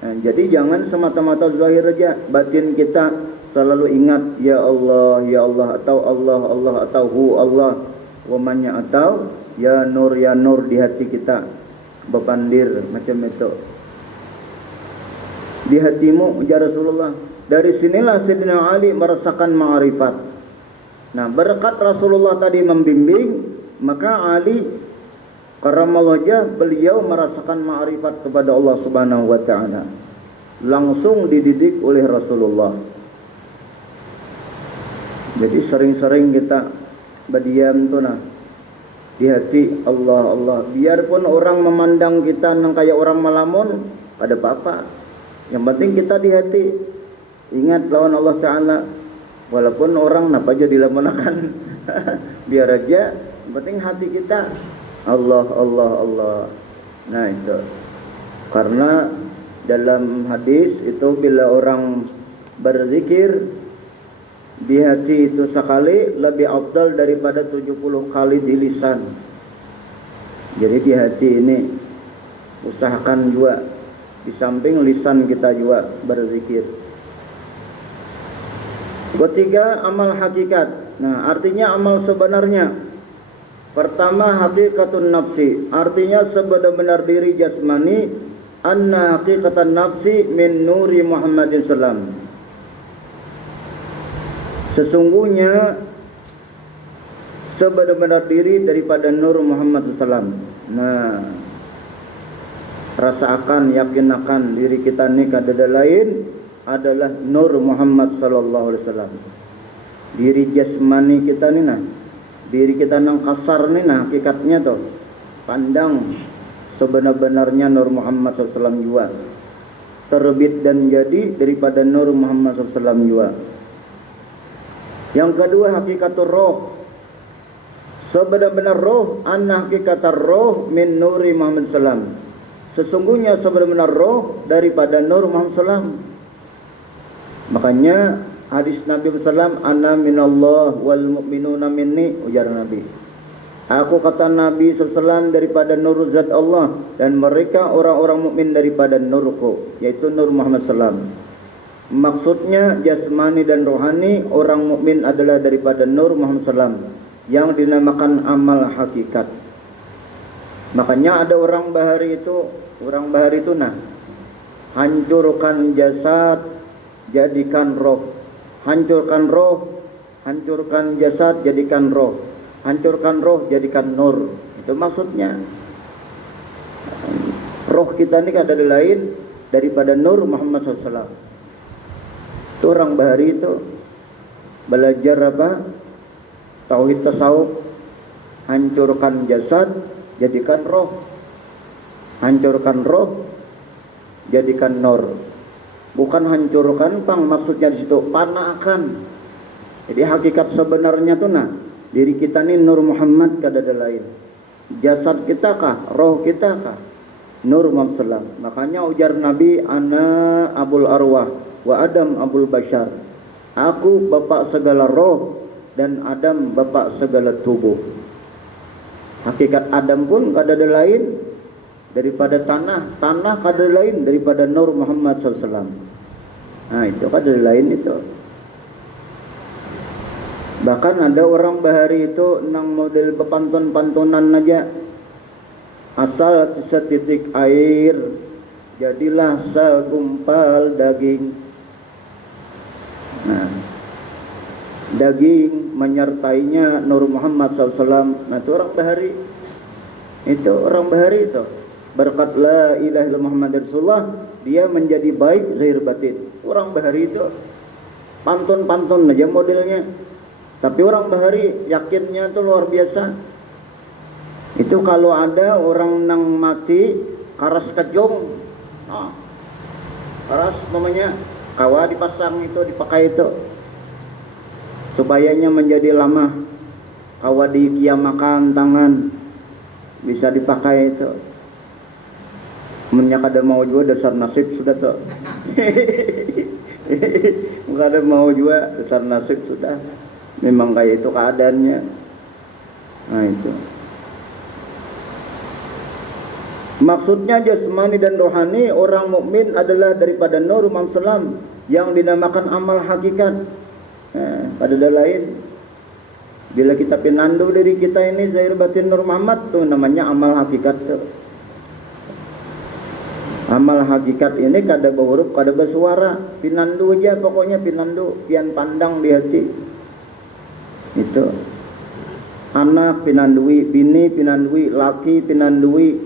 Nah, jadi jangan semata-mata zahir aja, batin kita selalu ingat ya Allah atau Allah, Allah atau Hu Allah. Wamanya atau ya nur di hati kita bepandir macam itu di hatimu ya Rasulullah. Dari sinilah Sayyidina Ali merasakan ma'rifat. Nah, berkat Rasulullah tadi membimbing, maka Ali karramallahu wajhah beliau merasakan ma'rifat kepada Allah Subhanahu wa taala. Langsung dididik oleh Rasulullah. Jadi sering-sering kita berdiam tuh nah di hati Allah Allah. Biarpun orang memandang kita nang kayak orang melamun, pada apa. Yang penting kita di hati ingat lawan Allah Taala. Walaupun orang napa aja dilamunakan, biar aja. Yang penting hati kita Allah Allah Allah. Nah itu. Karena dalam hadis itu bila orang berzikir di hati itu sekali lebih afdal daripada 70 kali di lisan. Jadi di hati ini usahakan juga di samping lisan kita juga berzikir. Ketiga, amal hakikat. Nah, artinya amal sebenarnya. Pertama, hakikatun nafsi. Artinya sebenar-benar diri jasmani. Anna hakikatan nafsi min nuri Muhammadin sallam. Sesungguhnya sebenar-benar diri daripada nur Muhammad SAW. Nah, rasakan, yakinakan diri kita ni kadada lain adalah nur Muhammad sallallahu alaihi wasallam. Diri jasmani kita ni nah, diri kita nang kasar ni nah, hakikatnya tuh pandang sebenar-benarnya nur Muhammad SAW juga. Terbit dan jadi daripada nur Muhammad SAW juga. Yang kedua, hakikatul roh. Sebenar-benar roh, anna hakikatar roh min nuri Muhammad sallam. Sesungguhnya sebenar-benar roh daripada nur Muhammad sallam. Makanya hadis Nabi sallam, ana minallah wal mu'minuna minni, ujar Nabi. Aku kata Nabi sallam daripada nur zat Allah dan mereka orang-orang mukmin daripada nurku, yaitu nur Muhammad sallam. Maksudnya jasmani dan rohani orang mukmin adalah daripada nur Muhammad SAW yang dinamakan amal hakikat. Makanya ada orang bahari itu nah hancurkan jasad jadikan roh, hancurkan roh, hancurkan jasad jadikan roh, hancurkan roh jadikan nur. Itu maksudnya. Roh kita ini ada lain daripada nur Muhammad SAW. Itu orang bahari itu belajar apa? Tauhid tasawuf, hancurkan jasad jadikan roh, hancurkan roh jadikan nur. Bukan hancurkan pang, maksudnya di situ panakan. Jadi hakikat sebenarnya tuh nah, diri kita ini nur Muhammad kadada lain. Jasad kita kah? Roh kita kah? Nur Muhammad sallam. Makanya ujar Nabi, ana abul arwah wa Adam abul bashar. Aku bapak segala roh dan Adam bapak segala tubuh. Hakikat Adam pun kada ada lain daripada tanah, tanah kada lain daripada nur Muhammad SAW. Nah itu kada lain itu. Bahkan ada orang bahari itu nang model pepantun-pantunan aja. Asal setitik air jadilah segumpal daging. Nah, daging menyertainya nur Muhammad SAW. Nah itu orang bahari. Itu orang bahari itu. Berkat la ilaha illallah Muhammad Rasulullah, dia menjadi baik zahir batin. Orang bahari itu pantun-pantun aja modelnya. Tapi orang bahari yakinnya itu luar biasa. Itu kalau ada orang nang mati karas kejong. Nah, karas namanya kawa dipasang itu, dipakai itu supayanya menjadi lama. Kawa dikiamakan tangan bisa dipakai itu. Menyak ada mau juga dasar nasib sudah tuh. Bukan ada mau juga dasar nasib sudah. Memang kayak itu keadaannya. Nah itu. Maksudnya jasmani dan rohani orang mukmin adalah daripada nur Muhammad SAW yang dinamakan amal hakikat. Pada lain, bila kita pinandu diri kita ini zahir batin nur Muhammad, tuh namanya amal hakikat tuh. Amal hakikat ini kada berhuruf, kada bersuara, pinandu aja pokoknya, pinandu, pian pandang di hati. Itu anak pinandui, bini pinandui, laki pinandui,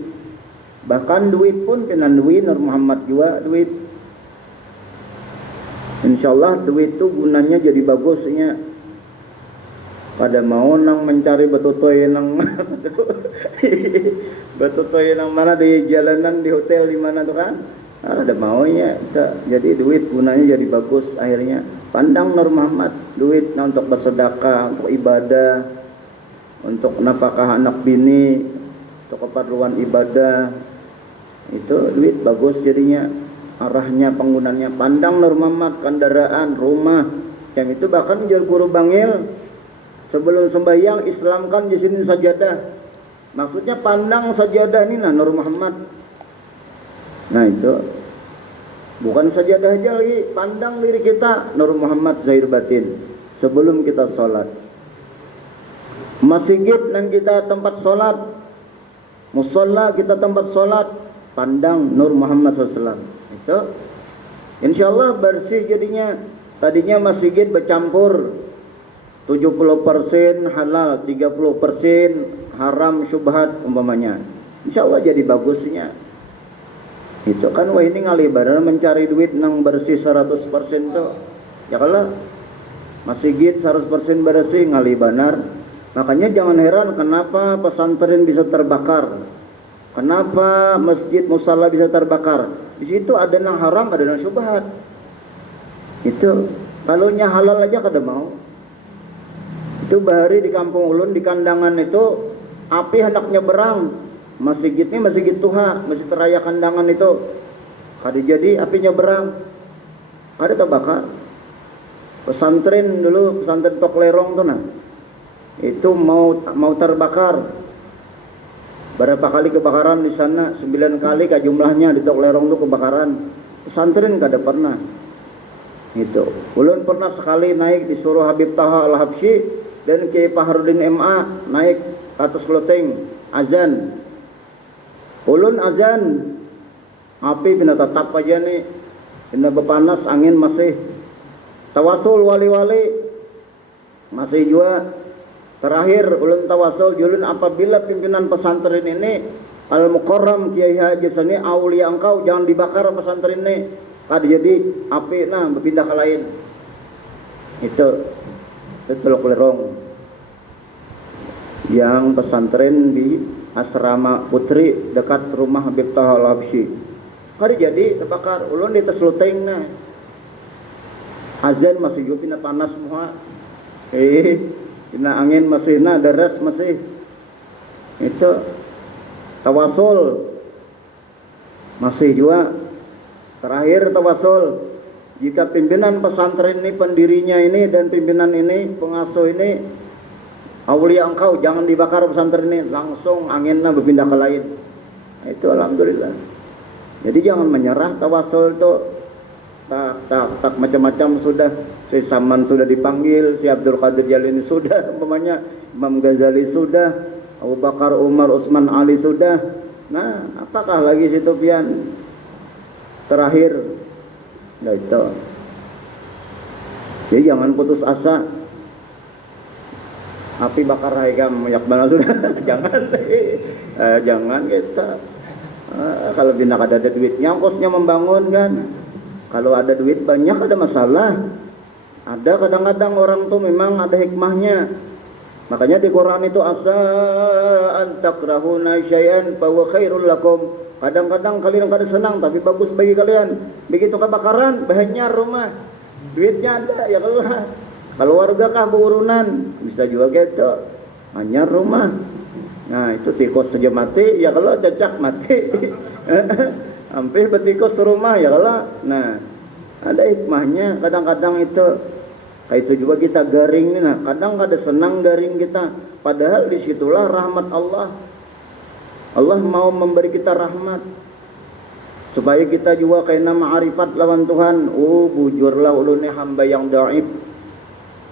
bahkan duit pun pinandui. Nur Muhammad juga duit. Insyaallah duit itu gunanya jadi bagusnya. Pada mau nang mencari betutoy nang betutoy nang mana di jalanan, di hotel, di mana tuh kan? Ada maunya. Jadi duit gunanya jadi bagus akhirnya. Pandang Nur Muhammad, duit untuk bersedekah, untuk ibadah, untuk nafkah anak bini, untuk keperluan ibadah. Itu duit bagus jadinya. Arahnya penggunanya. Pandang Nur Muhammad, kendaraan, rumah. Yang itu bahkan jual guru bangil. Sebelum sembahyang Islamkan di sini sajadah. Maksudnya pandang sajadah ini nah Nur Muhammad. Nah itu bukan sajadah aja lagi, pandang diri kita Nur Muhammad zahir batin sebelum kita sholat. Masjid dan kita tempat sholat, musola kita tempat sholat, pandang Nur Muhammad SAW. Itu insyaallah bersih jadinya. Tadinya masjid bercampur 70% halal, 30% haram syubhat umpamanya. Insyaallah jadi bagusnya. Itu kan wah ini ngalibaran mencari duit nang bersih 100% tuh. Ya kalau masjid 100% bersih ngalibanar. Makanya jangan heran kenapa pesantren bisa terbakar. Kenapa masjid musala bisa terbakar. Di situ ada nang haram, ada nang syubhat. Itu kalau nya halal aja kada mau. Itu bahari di kampung ulun di kandangan itu api hendak nyeberang. Masjid ini masjid Tuha, masjid raya kandangan itu. Kada jadi api nyeberang. Ada terbakar. Pesantren dulu, pesantren Tok Lerong tuh nah. Itu mau terbakar. Berapa kali kebakaran di sana? 9 kali kah jumlahnya di Tok Lerong tuh kebakaran. Pesantren kada pernah. Itu. Ulun pernah sekali naik disuruh Habib Taha Al-Habsyi dan Kiai Fahrudin MA naik ke atas loteng azan. Ulun azan, api bina tetap aja nih, bina bepanas, angin masih. Tawasul wali-wali masih juga. Terakhir ulun tawasul ulun apabila pimpinan pesantren ini Al-Mukarram Kiai Haji Sani aulia engkau jangan dibakar pesantren ini. Kada jadi api nah berpindah ke lain. Itu Teluk Lerong yang pesantren di asrama putri dekat rumah Habib Taha Al-Habsyi. Kada jadi terbakar. Ulun di tesluteng nah. Azan masih juga pina panas semua. Pina angin masih nah deras masih. Itu tawasul masih juga. Terakhir tawasul, jika pimpinan pesantren ini, pendirinya ini dan pimpinan ini, pengasuh ini, aulia engkau jangan dibakar pesantren ini, langsung anginnya berpindah ke lain. Itu alhamdulillah. Jadi jangan menyerah. Tawasul itu tak macam-macam sudah. Si Saman sudah dipanggil, si Abdul Qadir Jalini sudah, umpamanya Imam Ghazali sudah, Abu Bakar, Umar, Utsman, Ali sudah. Nah, apakah lagi si Sufyan? Terakhir, nah itu. Jadi jangan putus asa. Api bakar haikam yak mana sudah. Jangan kita. Kalau bina ada duitnya, ongkosnya membangun kan. Kalau ada duit banyak ada masalah. Ada kadang-kadang orang tuh memang ada hikmahnya. Makanya di Quran itu asa an takrahuna syai'an fa huwa khairul lakum. Kadang-kadang kalian kada senang tapi bagus bagi kalian. Begitu kebakaran, bahannya rumah. Duitnya ada ya Allah. Kalau warga kah berurunan, bisa juga gitu. Hanya rumah. Nah, itu tikus saja mati, ya kalau cacak mati. Hampir betikus rumah ya kalau. Nah, ada hikmahnya kadang-kadang itu. Kayak itu juga kita garing nih, nah kadang kada senang garing kita. Padahal disitulah rahmat Allah. Allah mau memberi kita rahmat supaya kita juga kena ma'rifat lawan Tuhan. Oh bujurlah ulun hamba yang dhaif,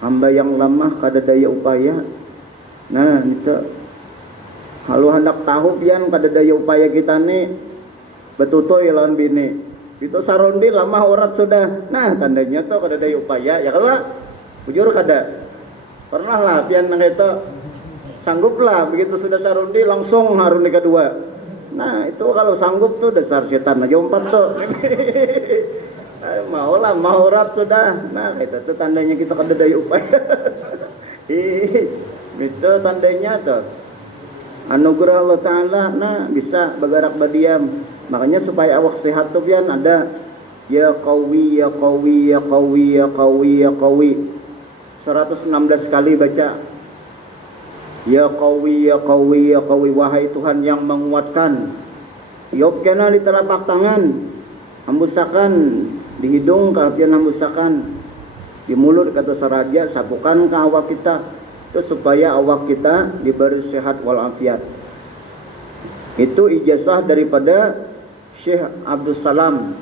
hamba yang lemah kada daya upaya. Nah itu kalau hendak tahu pian kada daya upaya kita nih betutoy lawan bini itu sarondi lemah urat sudah. Nah tandanya tuh kada daya upaya ya kalau bujur kada. Pernah lah pian nang itu sangguplah begitu sudah sarundi langsung harundi kedua. Nah itu kalau sanggup tuh dasar setan aja umpat tuh. Maulah mau rat sudah. Nah itu tuh tandanya kita kadadai upaya. Itu tandanya tuh. Anugerah Allah Ta'ala, nah bisa bergerak berdiam. Makanya supaya awak sehat tuh pian ada ya qawi ya qawi ya qawi ya qawi ya qawi 116 kali baca ya qawi ya qawi ya qawi, wahai Tuhan yang menguatkan. Yop kena di telapak tangan, hembusakan di hidung kemudian hembusakan di mulut kata saraja, sapukan ke awak kita itu supaya awak kita diberi sehat walafiat. Itu ijazah daripada Syekh Abdul Salam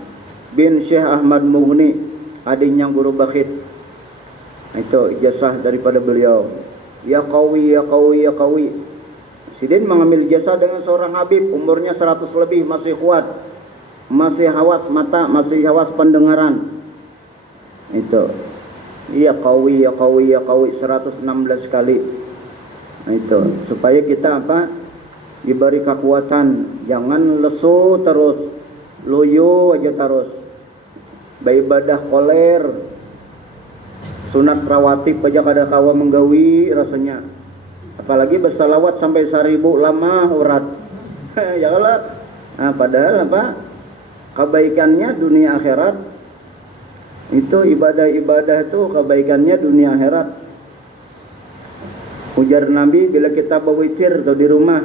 bin Syekh Ahmad Mughni, adiknya Guru Bakhit. Itu ijazah daripada beliau. Ya qawi ya qawi ya qawi. Sidin mengambil ijazah dengan seorang habib, umurnya 100 lebih, masih kuat, masih hawas mata, masih hawas pendengaran. Itu ya qawi ya qawi ya qawi 116 kali. Nah, itu supaya kita apa? Diberi kekuatan, jangan lesu terus, loyo aja terus. Beribadah koler, sunat rawatib aja kada kawa menggawi rasanya. Apalagi bersalawat sampai 1000 lama urat. Ya Allah. Nah, padahal apa? Kebaikannya dunia akhirat. Itu ibadah-ibadah itu kebaikannya dunia akhirat. Ujar Nabi bila kita berwitir atau di rumah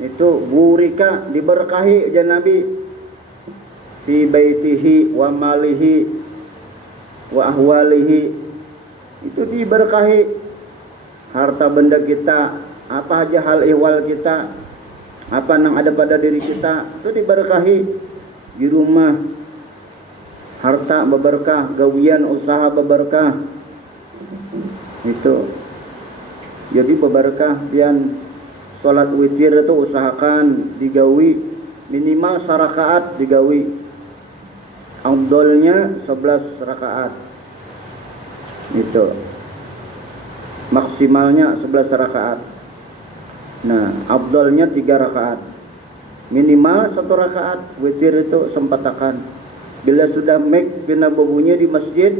itu burika diberkahi ujar Nabi fi baitihi wa malihi wa ahwalihi, itu diberkahi harta benda kita, apa aja hal ihwal kita, apa yang ada pada diri kita itu diberkahi. Di rumah harta berberkah, gawian usaha berberkah. Itu jadi berberkah. Pian salat witir itu usahakan digawi minimal sarakaat digawi. Afdolnya 11 rakaat. Itu maksimalnya 11 rakaat. Nah, afdolnya 3 rakaat. Minimal 1 rakaat witir itu sempatakan. Bila sudah make pina berbunyi di masjid,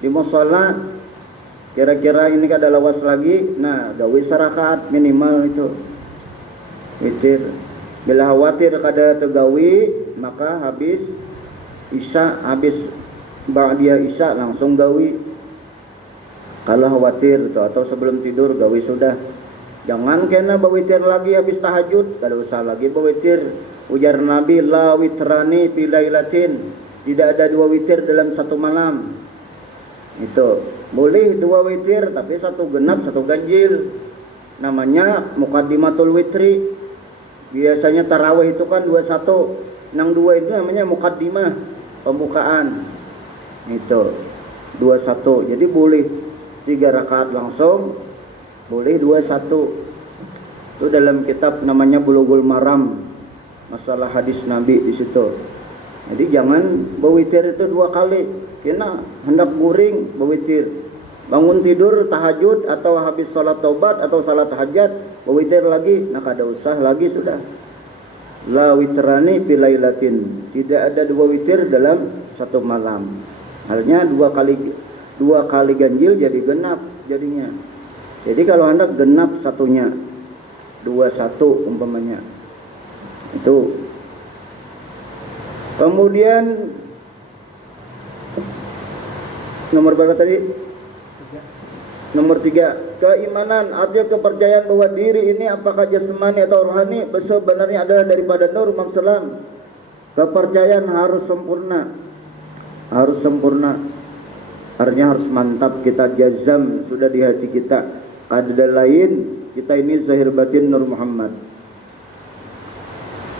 di mushola, kira-kira ini kada lawas lagi, nah gawi sarakaat minimal itu witir. Bila khawatir kada tergawi, maka habis isya, habis ba'diyah isya langsung gawi. Kalau khawatir itu, atau sebelum tidur gawi sudah. Jangan kena berwitir lagi habis tahajud, kada usah lagi berwitir. Ujar Nabi, la witrani fi lailatin, tidak ada 2 witir dalam 1 malam. Itu boleh 2 witir tapi 1 genap 1 ganjil. Namanya muqaddimatul witri. Biasanya tarawih itu kan 21, nang 2 itu namanya muqaddimah, pembukaan. Itu 21. Jadi boleh 3 rakaat langsung, boleh 21. Itu dalam kitab namanya Bulughul Maram, masalah hadis Nabi di situ. Jadi jangan berwitir itu 2 kali. Kena hendak guring berwitir. Bangun tidur tahajud atau habis salat taubat atau salat hajat berwitir lagi, nah kada usah lagi sudah. La witrani fi lailatin, tidak ada 2 witir dalam 1 malam. Halnya 2 kali ganjil jadi genap jadinya. Jadi kalau hendak genap satunya 21 umpamanya. Itu. Kemudian nomor berapa tadi? Nomor 3, keimanan, artinya kepercayaan bahwa diri ini apakah jasmani atau rohani sebenarnya adalah daripada Nur Muhammad SAW. Kepercayaan harus sempurna. Harus sempurna. Artinya harus mantap, kita jazam sudah di hati kita. Ada lain, kita ini zahir batin Nur Muhammad.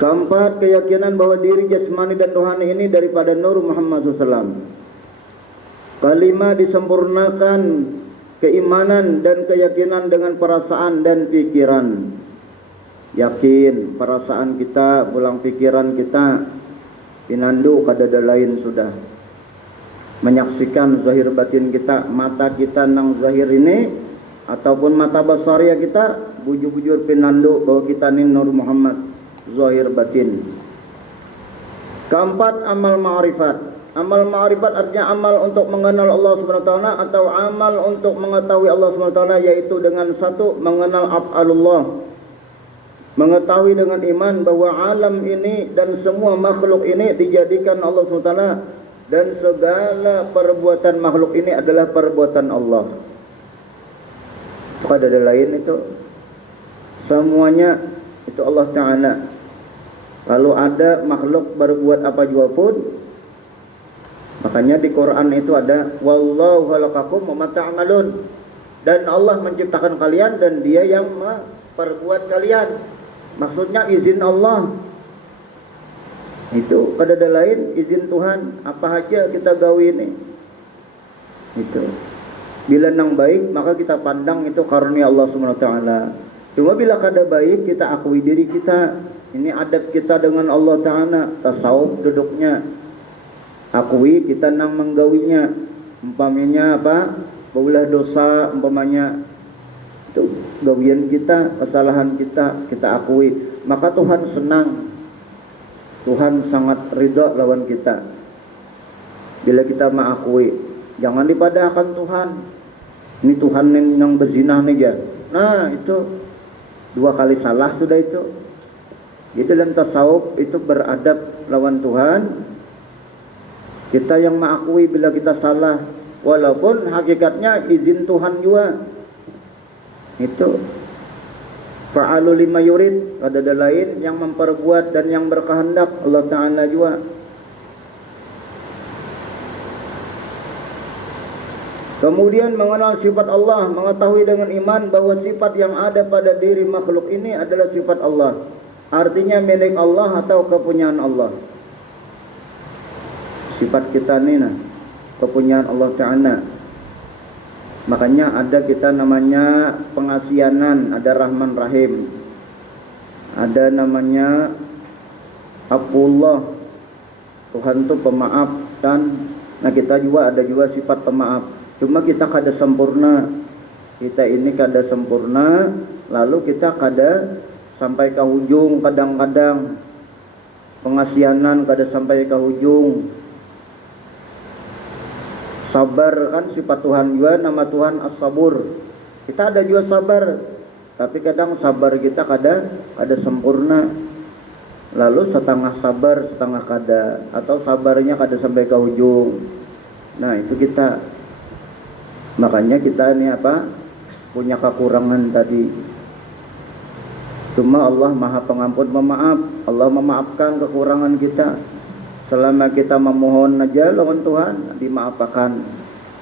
Keempat, keyakinan bahwa diri jasmani dan rohani ini daripada Nur Muhammad SAW. Kelima, disempurnakan keimanan dan keyakinan dengan perasaan dan pikiran. Yakin perasaan kita, pulang pikiran kita, pinandu kadada lain sudah. Menyaksikan zahir batin kita, mata kita nang zahir ini ataupun mata basariah kita bujur-bujur pinandu bahwa kita ni Nur Muhammad zahir batin. Keempat, amal ma'rifat. Amal ma'rifat artinya amal untuk mengenal Allah Subhanahu wa taala atau amal untuk mengetahui Allah Subhanahu wa taala, yaitu dengan satu mengenal af'alullah. Mengetahui dengan iman bahwa alam ini dan semua makhluk ini dijadikan Allah Subhanahu wa taala dan segala perbuatan makhluk ini adalah perbuatan Allah. Bukan ada lain itu. Semuanya itu Allah Ta'ala. Kalau ada makhluk berbuat apa juga pun, makanya di Quran itu ada wallahu khalaqakum wa ma ta'malun, dan Allah menciptakan kalian dan Dia yang memperbuat kalian. Maksudnya izin Allah. Itu kada ada lain, izin Tuhan. Apa aja kita gawe ini. Itu. Bila nang baik maka kita pandang itu karunia Allah Subhanahu wa taala. Cuma bila kada baik kita akui diri kita. Ini adab kita dengan Allah Ta'ala. Tasawuf duduknya. Akui kita nang menggawinya. Umpamanya apa? Baulah dosa umpamanya. Itu gawian kita, kesalahan kita akui. Maka Tuhan senang. Tuhan sangat ridha lawan kita. Bila kita mengakui. Jangan dipadahkan Tuhan. Ini Tuhan yang berzinah nih ya. Nah itu 2 kali salah sudah itu. Itu dalam tasawuf itu beradab lawan Tuhan. Kita yang mengakui bila kita salah, walaupun hakikatnya izin Tuhan juga. Itu fa'alu lima yurid, ada lain yang memperbuat dan yang berkehendak Allah Ta'ala juga. Kemudian mengenal sifat Allah, mengetahui dengan iman bahwa sifat yang ada pada diri makhluk ini adalah sifat Allah. Artinya milik Allah atau kepunyaan Allah. Sifat kita ni kepunyaan Allah Ta'ala. Makanya ada kita namanya pengasianan, ada Rahman Rahim. Ada namanya Abdullah. Tuhan tu pemaaf, dan kita juga ada juga sifat pemaaf. Cuma kita kada sempurna. Kita ini kada sempurna, lalu kita kada sampai ke hujung. Kadang-kadang pengasianan kada sampai ke hujung. Sabar kan sifat Tuhan juga, nama Tuhan As-Sabur. Kita ada juga sabar, tapi kadang sabar kita kada sempurna. Lalu setengah sabar, setengah kada, atau sabarnya kada sampai ke ujung. Nah itu kita. Makanya kita ini apa? Punya kekurangan tadi. Cuma Allah Maha Pengampun Pemaaf. Allah memaafkan kekurangan kita. Selama kita memohon aja lawan Tuhan, dimaafkan.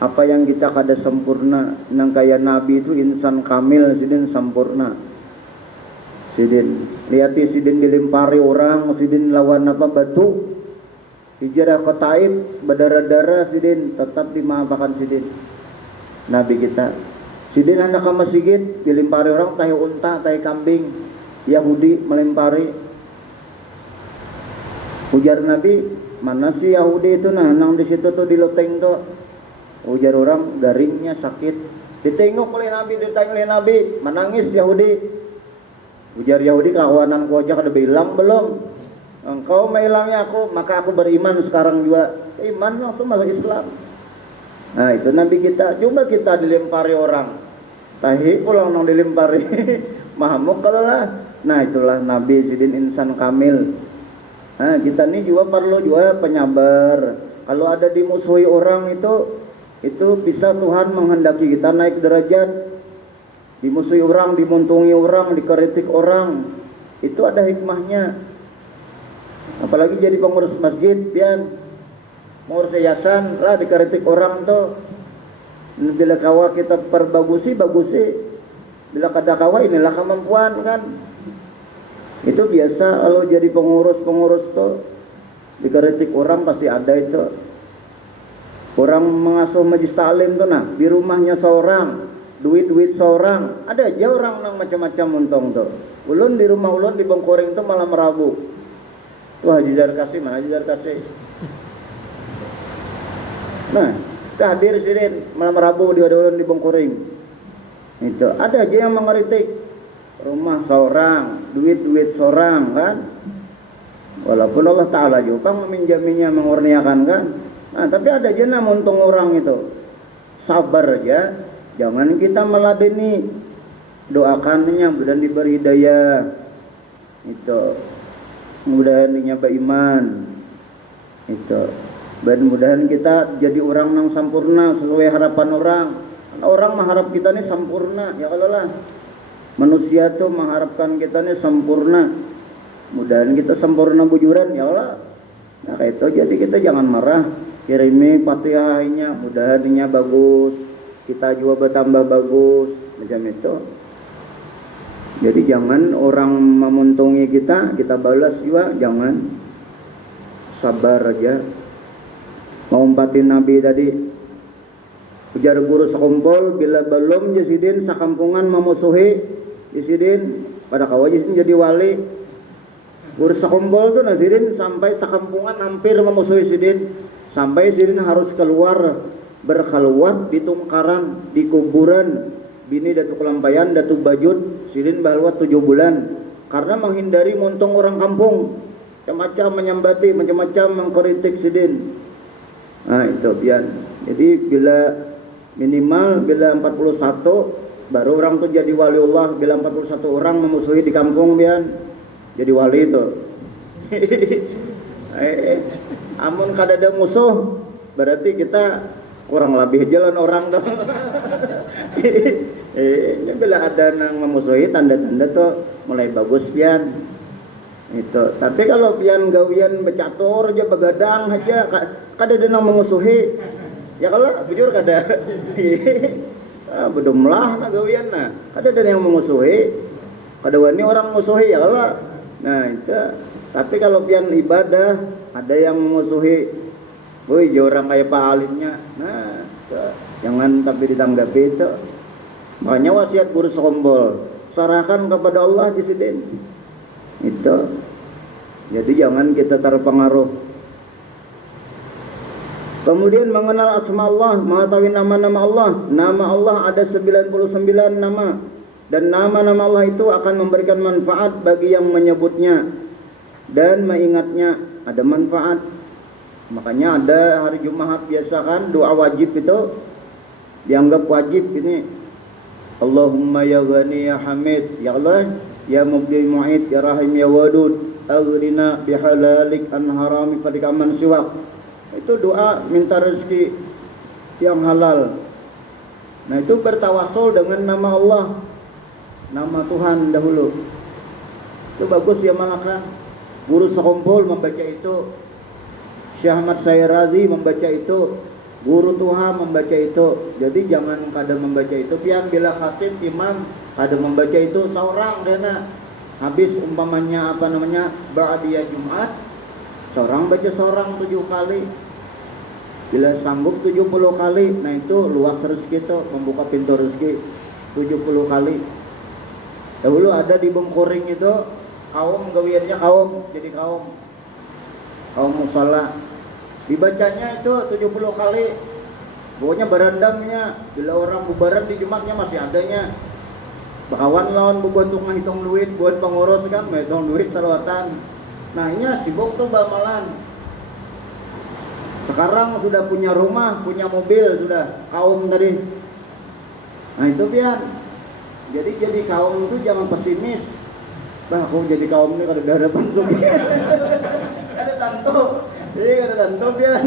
Apa yang kita kada sempurna, nang kaya Nabi itu insan kamil, sidin sempurna. Sidin lihat sidin dilimpari orang, sidin lawan apa batu, hijrah ke Taif, berdarah-darah sidin tetap dimaafkan sidin. Nabi kita, sidin anak ke masjid, dilimpari orang tahi unta, tahi kambing, Yahudi melempari. Ujar Nabi, mana si Yahudi itu nang di situ tuh di loteng tuh. Ujar orang, garingnya sakit. Ditengok oleh Nabi, ditanya oleh Nabi, menangis Yahudi. Ujar Yahudi, kawanan ku aja kada bilang belum. Engkau melangnya aku, maka aku beriman sekarang juga. Iman langsung masuk Islam. Nah itu Nabi kita. Coba kita dilempari orang, tahi pulang nang dilempari. Mahamuk kalau lah. Nah itulah Nabi sidin insan kamil. Nah, kita ini juga perlu juga penyabar. Kalau ada dimusuhi orang itu bisa Tuhan menghendaki kita naik derajat. Dimusuhi orang, dimuntungi orang, dikritik orang, itu ada hikmahnya. Apalagi jadi pengurus masjid, pian pengurus yayasan lah dikritik orang tuh. Bila kawa kita perbagusi, bagusi. Bila kada kawa inilah kemampuan kan. Itu biasa kalau jadi pengurus tuh dikritik orang pasti ada itu. Orang mengasuh majlis taklim tuh di rumahnya seorang, duit seorang, ada aja orang nang macam-macam untung tuh. Ulun di rumah ulun di Bengkoring tuh malam Rabu. Tuh Haji Zarkasi, mana Haji Zarkasi? Nah, hadir sini malam Rabu di ulun di Bengkoring. Itu ada aja yang mengkritik rumah seorang, duit seorang kan. Walaupun Allah Ta'ala juga meminjaminya, mengurniakan kan. Nah, tapi ada aja yang untung orang itu. Sabar aja, jangan kita meladeni. Doakannya dan diberi hidayah. Itu mudah-mudahan nyaba iman. Itu mudah-mudahan kita jadi orang yang sempurna sesuai harapan orang. Orang mengharap kita ini sempurna, ya kalau lah. Manusia tuh mengharapkan kita ini sempurna. Mudahan kita sempurna bujuran, ya Allah. Nah kayak itu, jadi kita jangan marah. Kirimi Fatihahnya, mudahannya bagus. Kita juga bertambah bagus, macam itu. Jadi jangan orang memuntungi kita balas juga, jangan. Sabar aja. Mengumpatin Nabi tadi. Ujar guru sekumpul, bila belum Yesidin sakampungan memusuhi Yesidin, pada kawah Yesidin jadi wali. Guru sekumpul tuh Yesidin sampai sakampungan hampir memusuhi Yesidin. Sampai Yesidin harus berkeluar di tungkaran, di kuburan. Bini Datuk Kelampayan, Datuk Bajut, Yesidin balwat 7 bulan. Karena menghindari muntung orang kampung. Macam-macam menyambati, macam-macam mengkritik Yesidin. Nah itu pian. Jadi bila 41 baru orang tuh jadi waliullah. Bila 41 orang memusuhi di kampung pian, jadi wali itu. Amun kadada musuh berarti kita kurang lebih jalan orang dong. Ini bila ada yang memusuhi, tanda-tanda tuh mulai bagus pian. Itu. Tapi kalau pian gawian becatur aja, begadang aja, kada ada yang memusuhi. Ya kalau jujur kada. Bedumlah na gawian na. Kada ada yang memusuhi. Kada wani orang musuhi ya kalau. Nah itu. Tapi kalau pian ibadah ada yang memusuhi. Woi, orang kayak Pak Alimnya. Nah, itu. Jangan tapi ditanggapi itu. Makanya wasiat guru sekombol, serahkan kepada Allah di sini. Itu. Jadi jangan kita terpengaruh. Kemudian mengenal asma Allah, mengetahui nama-nama Allah. Nama Allah ada 99 nama. Dan nama-nama Allah itu akan memberikan manfaat bagi yang menyebutnya dan mengingatnya. Ada manfaat. Makanya ada hari Jumat biasa kan doa wajib itu dianggap wajib ini. Allahumma ya Ghani ya Hamid, ya Allah, ya Mubdi Mu'id, ya Rahim ya Wadud, aghrina bihalalik an harami fadikaman siwak. Itu doa minta rezeki yang halal. Nah itu bertawasul dengan nama Allah, nama Tuhan dahulu. Itu bagus ya Malaka. Guru sekumpul membaca itu, Syekh Ahmad Sayyarazi membaca itu, guru Tuhan membaca itu. Jadi jangan kadang membaca itu pian bila khatib imam kadang membaca itu seorang dana. Habis umpamanya ba'diyah Jumat, seorang baca seorang 7 kali. Bila sanggup 70 kali, nah itu luas rezeki itu, membuka pintu rezeki 70 kali. Dahulu ada di Bengkuring itu kaum gawiannya jadi kaum musala. Dibacanya itu 70 kali. Pokoknya berandamnya. Bila orang bubaran di Jumatnya masih adanya. Bakawan lawan bubantuk menghitung duit buat pengurus kan, menghitung duit salawatan. Nah ini sibuk tuh bamalan. Sekarang sudah punya rumah, punya mobil sudah kaum tadi. Nah itu pian. Jadi kaum itu jangan pesimis. Bah aku jadi kaum ini kada ada pansuk. Ada tanto. Kada tanto pian.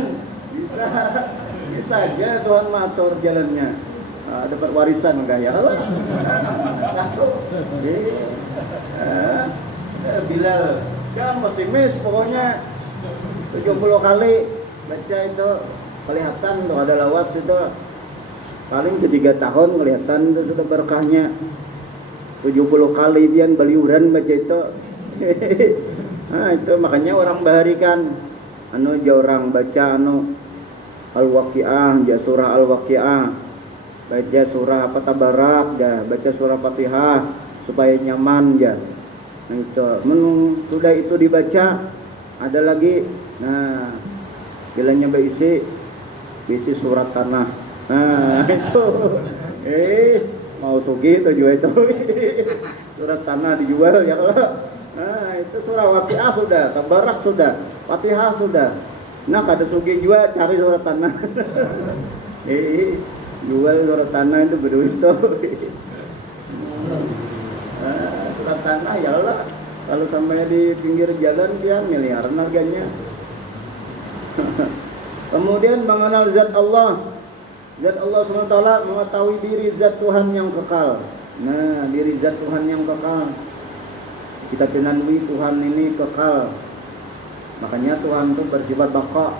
Bisa aja Tuhan matur jalannya. Dapat warisan enggak ya? Bilal jangan pesimis, pokoknya 70 kali baca itu kelihatan tuh ada lawas itu paling ke 3 tahun kelihatan itu sudah berkahnya. 70 kali pian baliuran baca itu. Nah itu makanya orang baharikan orang baca Al-Waqi'ah, ya surah Al-Waqi'ah. Baca surah Tabarak ya, baca surah Fatihah supaya nyaman ya. Nah itu, sudah itu dibaca ada lagi. Nah, bilangnya berisi surat tanah. Nah itu, mau sugi itu jual itu. Surat tanah dijual ya Allah. Nah itu surah Waqiah sudah, Tabarak sudah, Fatihah sudah. Nah kada sugi juga cari surat tanah. Jual surat tanah itu berduit tuh. Surat tanah ya Allah. Kalau sampai di pinggir jalan dia miliaran harganya. Kemudian mengenal zat Allah. Zat Allah SWT mengetahui diri zat Tuhan yang kekal. Nah, diri zat Tuhan yang kekal. Kita pinandui Tuhan ini kekal. Makanya Tuhan itu bersifat baqa,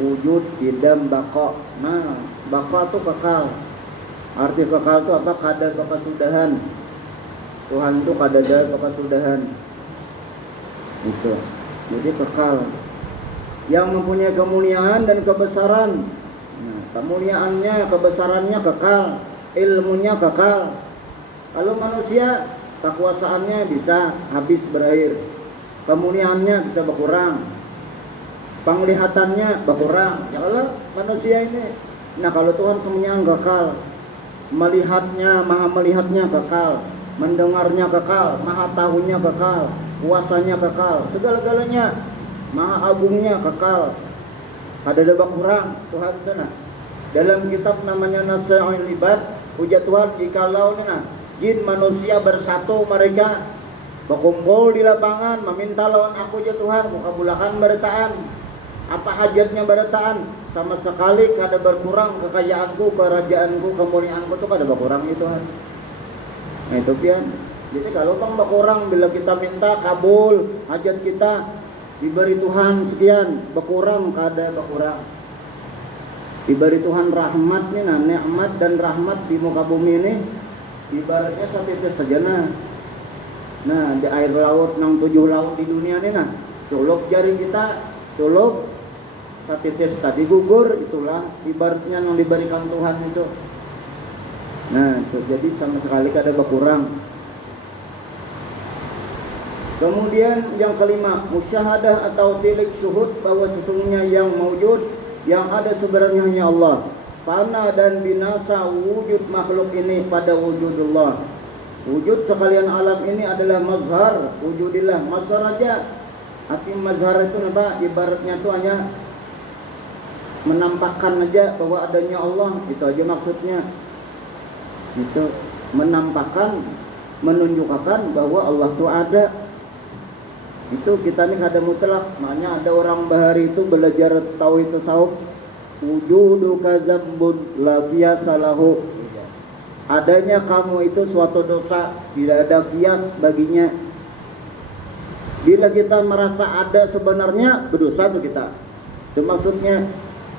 wujud, idam, baqa. Nah, baqa itu kekal. Arti kekal itu apa? Kada kekasudahan. Tuhan itu kada kekasudahan. Itu. Jadi kekal. Yang mempunyai kemuliaan dan kebesaran. Nah, kemuliaannya, kebesarannya kekal, ilmunya kekal. Kalau manusia, kekuasaannya bisa habis berakhir, kemuliaannya bisa berkurang, penglihatannya berkurang. Ya Allah, manusia ini. Nah kalau Tuhan semuanya kekal, melihatnya, maha melihatnya kekal, mendengarnya kekal, maha tahunya kekal, kuasanya kekal, segala-galanya, maha agungnya kekal. Ada berkurang Tuhan itu nah. Dalam kitab namanya Nasa'il Ibad, ujar Tuhan jikalau nah jin manusia bersatu mereka berkumpul di lapangan meminta lawan aku ya Tuhan mukabulakan beritaan apa hajatnya beritaan sama sekali kada berkurang kekayaanku, kerajaanku, kemuliaanku itu kada berkurang itu Tuhan. Nah itu pian. Jadi kalau bang berkurang bila kita minta kabul hajat kita diberi Tuhan sekian, berkurang kada berkurang. Diberi Tuhan rahmat nih, nah nikmat dan rahmat di muka bumi ini ibaratnya satitis saja nah di air laut nang 7 laut di dunia ini nah colok jari kita, colok satitis tadi gugur, itulah ibaratnya yang diberikan Tuhan itu. Nah itu jadi sama sekali kada berkurang. Kemudian yang kelima, musyahadah atau tilik syuhud bahwa sesungguhnya yang mawujud, yang ada sebenarnya hanya Allah. Fana dan binasa wujud makhluk ini pada wujudullah. Wujud sekalian alam ini adalah mazhar wujudillah. Mazhar aja. Arti mazhar itu apa? Ibaratnya itu hanya menampakkan aja bahwa adanya Allah. Itu aja maksudnya. Itu menampakkan, menunjukkan bahwa Allah itu ada. Itu kita nih kada mutlak. Makanya ada orang bahari itu belajar tauhid tasawuf, wujudu kadzambun la qiyasa lahu. Adanya kamu itu suatu dosa, tidak ada kias baginya. Bila kita merasa ada sebenarnya berdosa itu kita. Itu maksudnya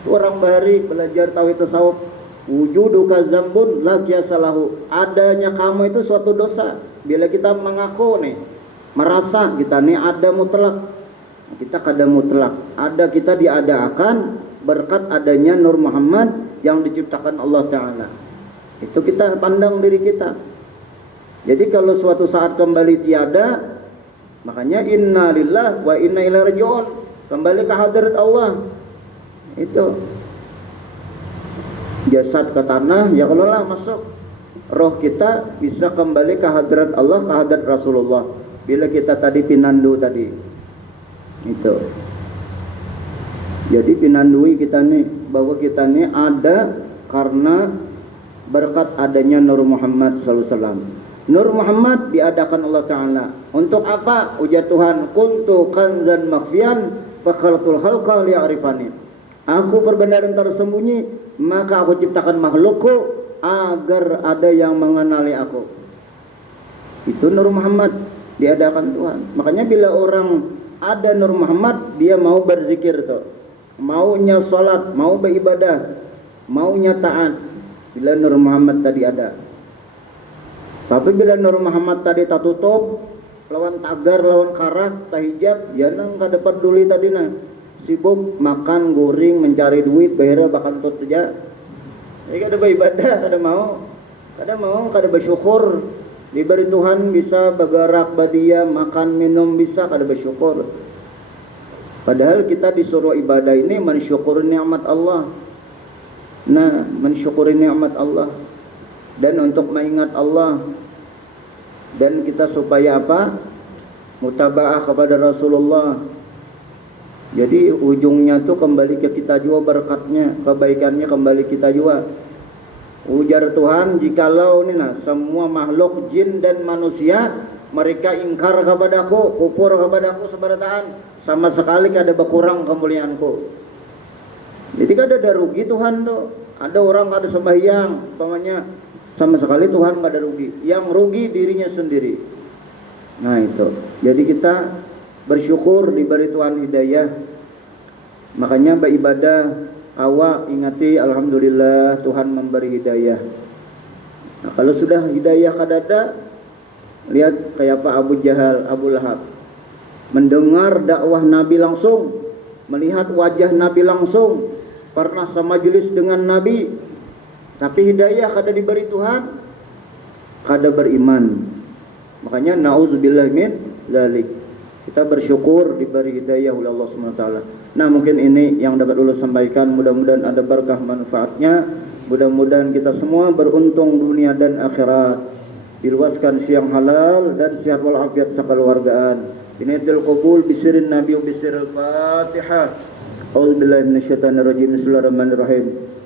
orang bahari belajar tauhid tasawuf, wujudu kadzambun la qiyasa lahu. Adanya kamu itu suatu dosa. Bila kita mengaku nih merasa kita nih ada mutlak, kita kada mutlak. Ada kita diadakan berkat adanya Nur Muhammad yang diciptakan Allah Ta'ala. Itu kita pandang diri kita. Jadi kalau suatu saat kembali tiada, makanya inna lillah wa inna ilaihi raji'un, kembali ke hadirat Allah. Itu jasad ke tanah, ya kalau lah masuk. Roh kita bisa kembali ke hadirat Allah, ke hadirat Rasulullah. Bila kita tadi pinandu tadi itu. Jadi pinandui kita nih bahwa kita nih ada karena berkat adanya Nur Muhammad SAW. Nur Muhammad diadakan Allah Ta'ala. Untuk apa? Ujar Tuhan, kuntu kanzan makhfiyan fakhalqul khalqa li'arifani. Aku perbenaran tersembunyi, maka aku ciptakan makhlukku agar ada yang mengenali aku. Itu Nur Muhammad diadakan Tuhan. Makanya bila orang ada Nur Muhammad, dia mau berzikir tuh, maunya sholat, mau beribadah, maunya taat. Bila Nur Muhammad tadi ada. Tapi bila Nur Muhammad tadi tak tutup, lawan tagar, lawan karah, tak hijab, ya nang kada peduli tadi nah. Sibuk makan, goreng, mencari duit, bayar bahkan tut saja. Jadi kada beribadah, kada mau, kada bersyukur. Diberi Tuhan bisa bergerak badia, makan minum bisa, kada bersyukur. Padahal kita disuruh ibadah ini mensyukuri nikmat Allah. Nah, mensyukuri nikmat Allah. dan untuk mengingat Allah, dan kita supaya apa? Mutaba'ah kepada Rasulullah. Jadi ujungnya tuh kembali ke kita juga, berkatnya, kebaikannya kembali kita juga. Ujar Tuhan, jikalau semua makhluk jin dan manusia mereka ingkar kepadaku, kufur kepadaku seberataan, sama sekali kada berkurang kemuliaanku. Jadi kada ada rugi Tuhan tuh. Ada orang kada sembahyang, umpamanya, sama sekali Tuhan kada rugi. Yang rugi dirinya sendiri. Nah itu. Jadi kita bersyukur diberi Tuhan hidayah. Makanya beribadah awak ingati alhamdulillah Tuhan memberi hidayah. Nah, kalau sudah hidayah kadada, lihat kayak Pak Abu Jahal, Abu Lahab, mendengar dakwah Nabi langsung, melihat wajah Nabi langsung, pernah semajelis dengan Nabi, tapi hidayah kada diberi Tuhan, kada beriman. Makanya nauzubillah min dzalik. Kita bersyukur diberi hidayah oleh Allah SWT. Nah, mungkin ini yang dapat ulun sampaikan. Mudah-mudahan ada berkah manfaatnya. Mudah-mudahan kita semua beruntung dunia dan akhirat. Diluaskan siang halal dan sehat walafiat sekeluargaan. Binatul qabul bisirin nabi wa bisiril fatihah. A'udzubillahi minasyaitonirrajim. Bismillahirrahmanirrahim.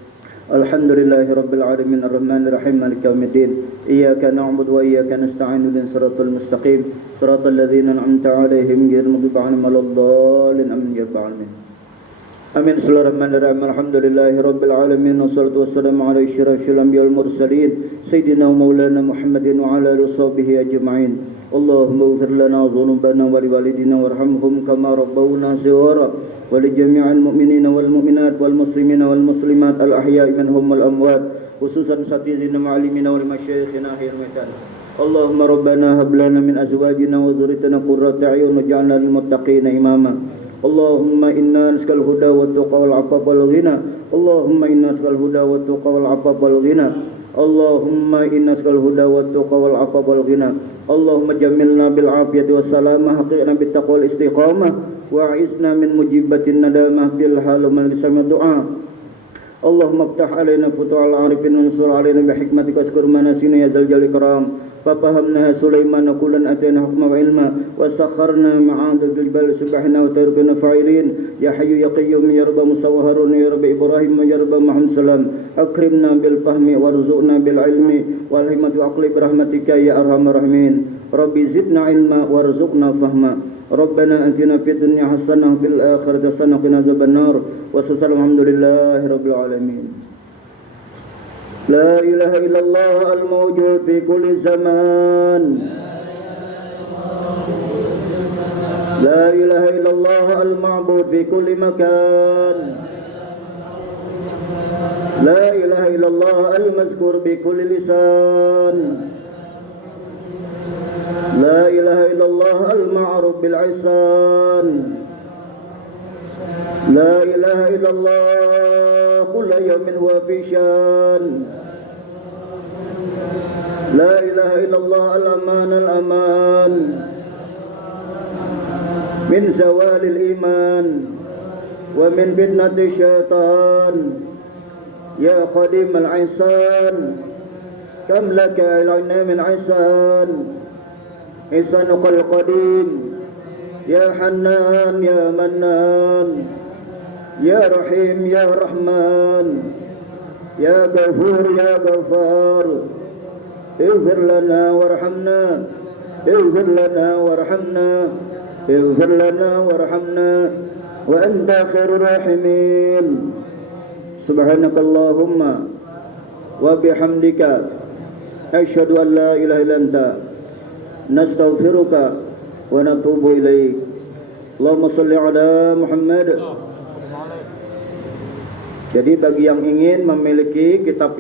Alhamdulillahi rabbil alamin arrahmanir rahim maliki yaumiddin iyyaka na'budu wa iyyaka nasta'in ihdinas siratal mustaqim siratal ladzina an'amta 'alaihim ghairil maghdubi 'alaihim waladdallin amin ya rabbal alamin. Amin. Bismillahirrahmanirrahim. Alhamdulillahi rabbil alamin wassalatu wassalamu ala asyrafil anbiya'i wal mursalin sayyidina wa maulana Muhammadin wa ala alihi washabbihi ajma'in. Allahumma ighfir lana dhunubana wa liwalidina warhamhum kama rabbawna shighara ولجميع المؤمنين والمؤمنات والمسلمين والمسلمات الأحياء منهم والأموات خصوصا ساتذتنا معلمين ولمشايخنا أحياء الميتان. اللهم ربنا هب لنا من أزواجنا وذريتنا قرة أعين واجعلنا للمتقين إماما. اللهم إنا نسأل الهدى والتقى والعفاف والغنى. اللهم إنا نسأل الهدى والتقى والعفاف والغنى. اللهم إنا نسأل الهدى والتقى والعفاف والغنى. اللهم جملنا بالعافية والسلامة حققنا بالتقوى والاستقامة وأعذنا من مجيبة الندامة في الحال ومن لسان الدعاء. اللهم افتح علينا فتوح العارفين وانصر علينا بحكمتك واذكر مناسينا يا ذا الجلال والإكرام. ففهمناها سليمان كلا أتينا حكما وعلما وسخرنا مع الجبال سبحنا وتركنا فاعلين. يا حي يا قيوم يا رب موسى وهارون يا رب إبراهيم يا رب محمد سلام. أكرمنا بالفهم وارزقنا بالعلم والحكمة وعقل برحمتك يا أرحم الراحمين. ربي زدنا علما وارزقنا فهما. ربنا أتنا في الدنيا حسنة وفي الآخرة حسنة وقنا عذاب النار. وصلى الحمد لله رب العالمين. لا إله إلا الله الموجود في كل زمان. لا إله إلا الله المعبود في كل مكان. لا إله إلا الله المذكور بكل لسان. لا إله إلا الله المعروف بالعصان. لا إله إلا الله كل يوم هو في شان. لا إله إلا الله الأمان الأمان من زوال الإيمان ومن فتنة الشيطان. يا قديم العصان كم لك إلينا من عصان. إحسانك القديم يا حنان يا منان يا رحيم يا رحمن يا غفور يا غفار. اغفر لنا وارحمنا اغفر لنا وارحمنا اغفر لنا وارحمنا وأنت خير الراحمين. سبحانك اللهم وبحمدك أشهد أن لا إله إلا أنت nastaghfiruka wa natubu ilaik. Allahumma shalli ala Muhammad. Jadi bagi yang ingin memiliki kitab